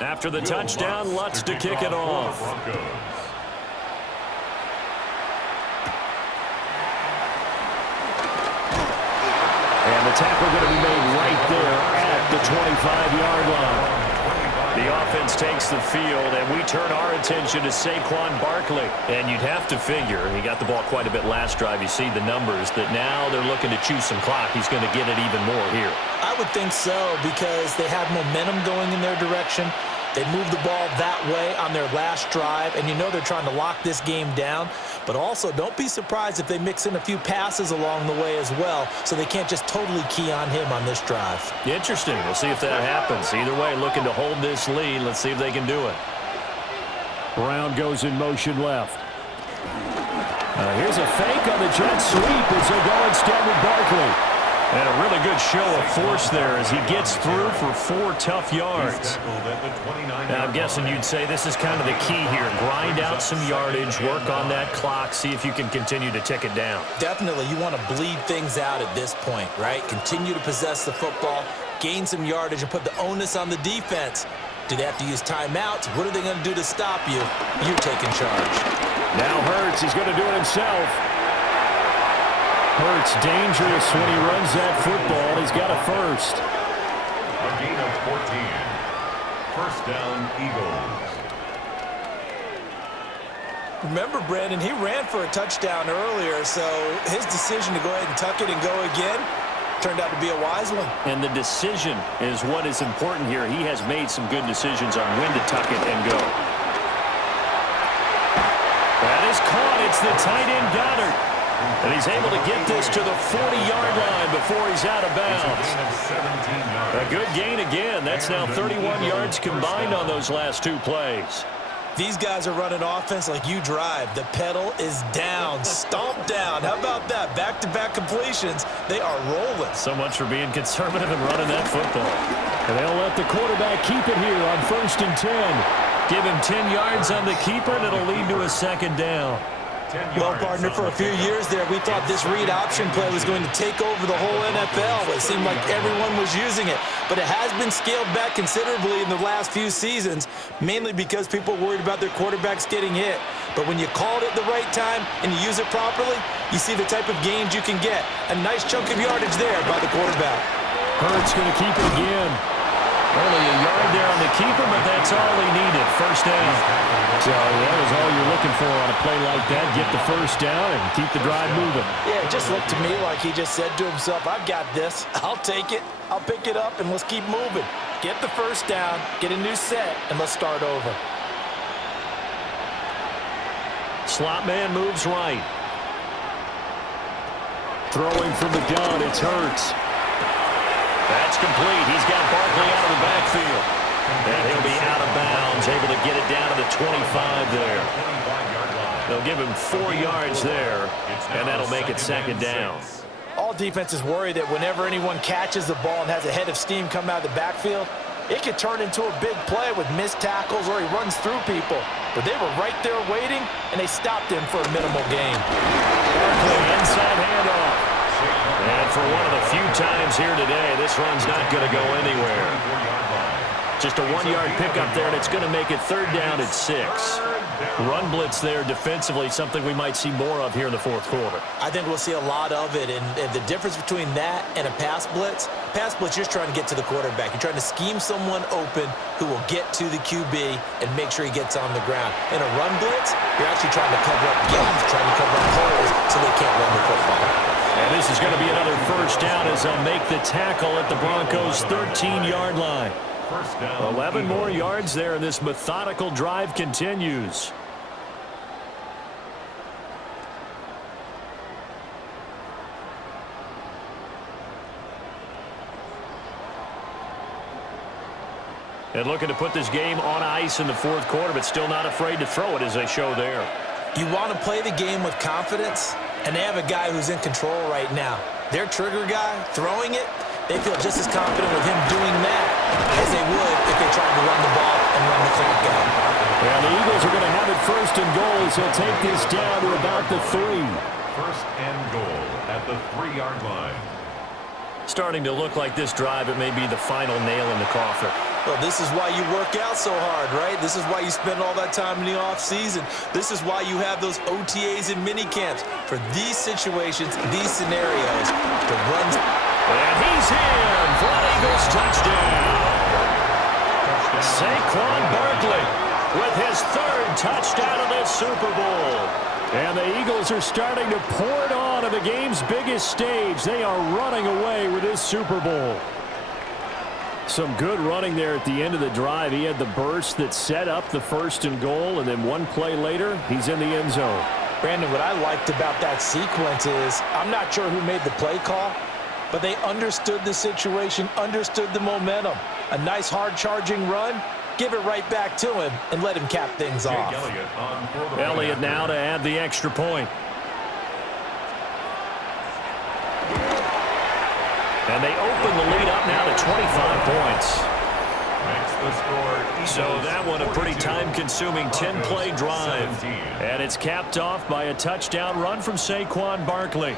After the touchdown, Lutz to kick it off. And the tackle going to be made right there at the 25-yard line. The offense takes the field, and we turn our attention to Saquon Barkley. And you'd have to figure, he got the ball quite a bit last drive. You see the numbers, that now they're looking to chew some clock. He's going to get it even more here. I would think so, because they have momentum going in their direction. They moved the ball that way on their last drive, and you know they're trying to lock this game down. But also, don't be surprised if they mix in a few passes along the way as well, so they can't just totally key on him on this drive. Interesting. We'll see if that happens. Either way, looking to hold this lead. Let's see if they can do it. Brown goes in motion left. Here's a fake on the jet sweep as they go instead with Barkley. And a really good show of force there as he gets through for 4 tough yards. Now, I'm guessing you'd say this is kind of the key here. Grind out some yardage, work on that clock, see if you can continue to tick it down. Definitely, you want to bleed things out at this point, right? Continue to possess the football, gain some yardage, and put the onus on the defense. Do they have to use timeouts? What are they going to do to stop you? You're taking charge. Now Hurts, he's going to do it himself. Hurts dangerous when he runs that football. He's got a first. A gain of 14. First down, Eagles. Remember, Brandon, he ran for a touchdown earlier, so his decision to go ahead and tuck it and go again turned out to be a wise one. And the decision is what is important here. He has made some good decisions on when to tuck it and go. That is caught. It's the tight end Goddard. And he's able to get this to the 40-yard line before he's out of bounds. A good gain again. That's now 31 yards combined on those last 2 plays. These guys are running offense like you drive. The pedal is down, stomped down. How about that? Back-to-back completions. They are rolling. So much for being conservative and running that football. And they'll let the quarterback keep it here on 1st and 10. Give him 10 yards on the keeper, and it'll lead to a second down. Well, partner, for a few years there, we thought this read option play was going to take over the whole NFL. It seemed like everyone was using it. But it has been scaled back considerably in the last few seasons, mainly because people worried about their quarterbacks getting hit. But when you call it at the right time and you use it properly, you see the type of gains you can get. A nice chunk of yardage there by the quarterback. Hurts going to keep it again. Only a yard there on the keeper, but that's all he needed. First down. So that was all you're looking for on a play like that. Get the first down and keep the drive moving. Yeah, it just looked to me like he just said to himself, I've got this. I'll take it. I'll pick it up, and let's keep moving. Get the first down, get a new set, and let's start over. Slot man moves right. Throwing from the gun, it's Hurts. That's complete. He's got Barkley out of the backfield. And he'll be out of bounds, able to get it down to the 25 there. They'll give him 4 yards there, and that'll make it second down. All defenses worry that whenever anyone catches the ball and has a head of steam come out of the backfield, it could turn into a big play with missed tackles or he runs through people. But they were right there waiting, and they stopped him for a minimal gain. Barkley, inside handoff. And for one of the few times here today, this run's not going to go anywhere. Just a 1-yard pickup there, and it's going to make it third down at 6. Run blitz there defensively, something we might see more of here in the fourth quarter. I think we'll see a lot of it, and the difference between that and a pass blitz, you're just trying to get to the quarterback. You're trying to scheme someone open who will get to the QB and make sure he gets on the ground. In a run blitz, you're actually trying to cover up gaps, trying to cover up holes so they can't run the football. And this is going to be another first down as they'll make the tackle at the Broncos' 13-yard line. 11 more yards there, and this methodical drive continues. And looking to put this game on ice in the fourth quarter, but still not afraid to throw it as they show there. You want to play the game with confidence, and they have a guy who's in control right now. Their trigger guy throwing it, they feel just as confident with him doing that as they would if they tried to run the ball and run the clock out. Well, the Eagles are going to have it first and goal as they'll take this down to about the 3. First and goal at the 3-yard line. Starting to look like this drive, it may be the final nail in the coffin. Well, this is why you work out so hard, right? This is why you spend all that time in the offseason. This is why you have those OTAs and mini camps for these situations, these scenarios, to run. And he's in for an Eagles touchdown. Saquon Barkley with his 3rd touchdown of this Super Bowl. And the Eagles are starting to pour it on the game's biggest stage. They are running away with this Super Bowl. Some good running there at the end of the drive. He had the burst that set up the first and goal, and then one play later, he's in the end zone. Brandon, what I liked about that sequence is I'm not sure who made the play call, but they understood the situation, understood the momentum. A nice hard-charging run, give it right back to him, and let him cap things off. Elliott now to add the extra point. And they open the lead up now to 25 points. So that one a pretty time-consuming 10-play drive. And it's capped off by a touchdown run from Saquon Barkley.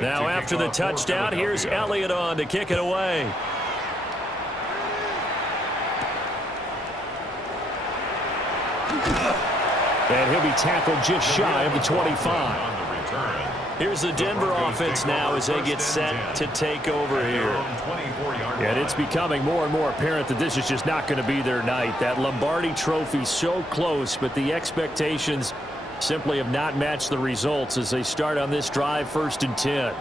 Now after the touchdown, here's Elliott on to kick it away. And he'll be tackled just shy of the 25. Here's the Denver offense now as they get set to take over here. And it's becoming more and more apparent that this is just not going to be their night. That Lombardi trophy so close, but the expectations simply have not matched the results as they start on this drive, 1st and 10.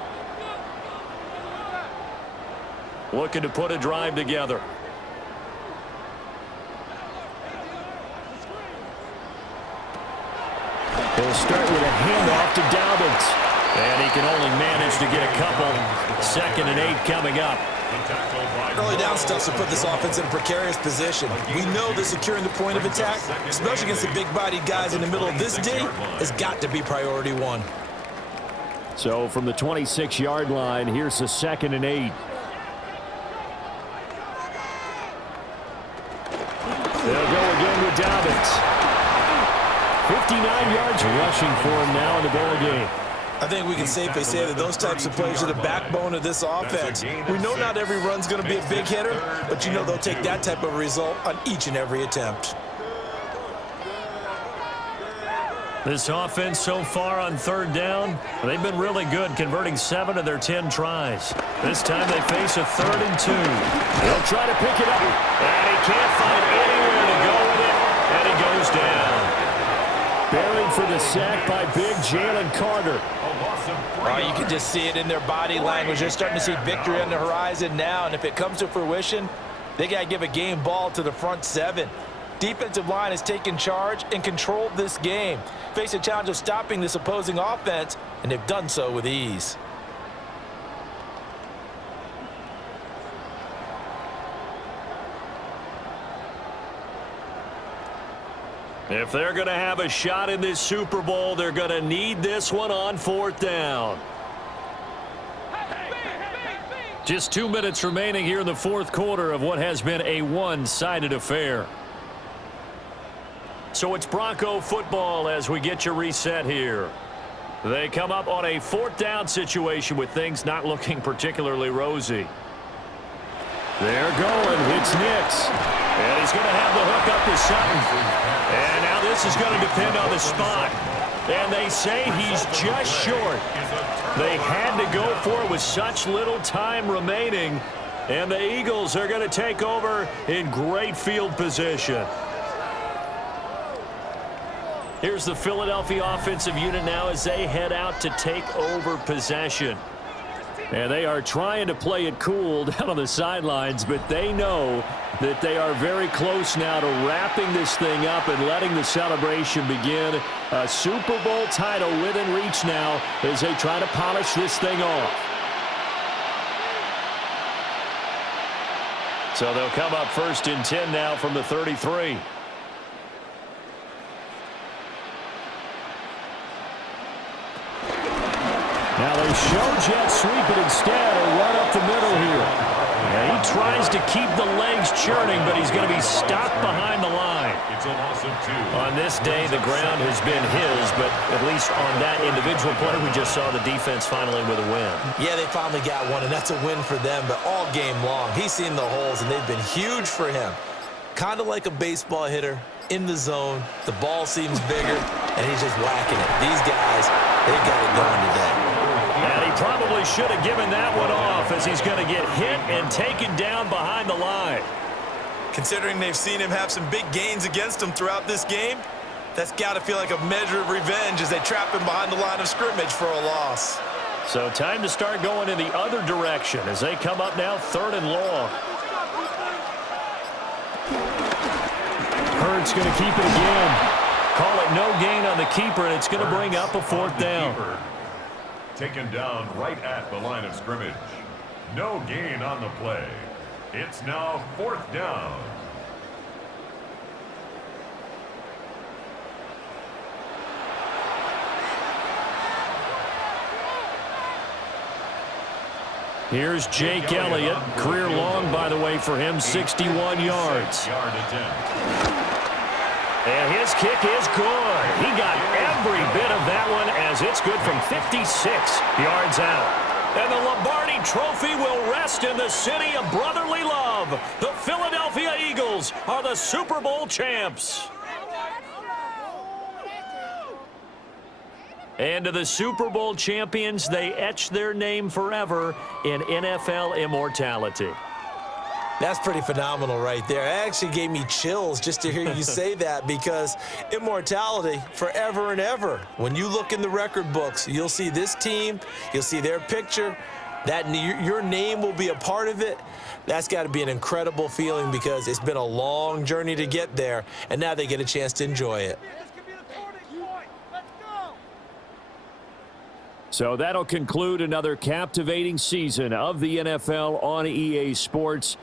Looking to put a drive together. He'll start with a handoff to Dobbins. And he can only manage to get a couple. 2nd and 8 coming up. Early down stuff to put this offense in a precarious position. We know that securing the point of attack, especially against the big-bodied guys in the middle of this D, has got to be priority 1. So from the 26-yard line, here's the 2nd and 8. They'll go again with Dobbins. 59 yards rushing for him now in the ball game. I think we can safely say that those types of plays are the backbone of this offense. We know not every run's going to be a big hitter, but you know they'll take that type of result on each and every attempt. This offense so far on third down, they've been really good, converting 7 of their 10 tries. This time they face a 3rd and 2. They'll try to pick it up, and he can't find anywhere to go with it, and he goes down. Buried for the sack by big Jalen Carter. Oh, you can just see it in their body language. They're starting to see victory on the horizon now, and if it comes to fruition, they got to give a game ball to the front 7. Defensive line has taken charge and controlled this game. Face a challenge of stopping this opposing offense, and they've done so with ease. If they're going to have a shot in this Super Bowl, they're going to need this one on 4th down. Just 2 minutes remaining here in the 4th quarter of what has been a one-sided affair. So it's Bronco football as we get you reset here. They come up on a 4th down situation with things not looking particularly rosy. They're going. It's Nix. And he's going to have the hook up to Sutton. And now this is going to depend on the spot. And they say he's just short. They had to go for it with such little time remaining. And the Eagles are going to take over in great field position. Here's the Philadelphia offensive unit now as they head out to take over possession. And they are trying to play it cool down on the sidelines, but they know that they are very close now to wrapping this thing up and letting the celebration begin. A Super Bowl title within reach now as they try to polish this thing off. So they'll come up 1st and 10 now from the 33. Now they show jet sweep it instead, or run up the middle here. And he tries to keep the legs churning, but he's going to be stopped behind the line. It's a loss of 2. On this day, the ground has been his, but at least on that individual play, we just saw the defense finally with a win. Yeah, they finally got one, and that's a win for them, but all game long, he's seen the holes, and they've been huge for him. Kind of like a baseball hitter in the zone. The ball seems bigger, and he's just whacking it. These guys, they got it going today. And he probably should have given that one off as he's going to get hit and taken down behind the line. Considering they've seen him have some big gains against them throughout this game, that's got to feel like a measure of revenge as they trap him behind the line of scrimmage for a loss. So time to start going in the other direction as they come up now 3rd and long. Hurts going to keep it again. Call it no gain on the keeper, and it's going to bring up a 4th down. Taken down right at the line of scrimmage. No gain on the play. It's now 4th down. Here's Jake Elliott. Career long, by the way, for him, 61 yards. And his kick is good. He got every bit of that one as it's good from 56 yards out. And the Lombardi Trophy will rest in the city of brotherly love. The Philadelphia Eagles are the Super Bowl champs. And to the Super Bowl champions, they etch their name forever in NFL immortality. That's pretty phenomenal right there. It actually gave me chills just to hear you say that, because immortality forever and ever. When you look in the record books, you'll see this team, you'll see their picture, that your name will be a part of it. That's got to be an incredible feeling because it's been a long journey to get there, and now they get a chance to enjoy it. So that'll conclude another captivating season of the NFL on EA Sports.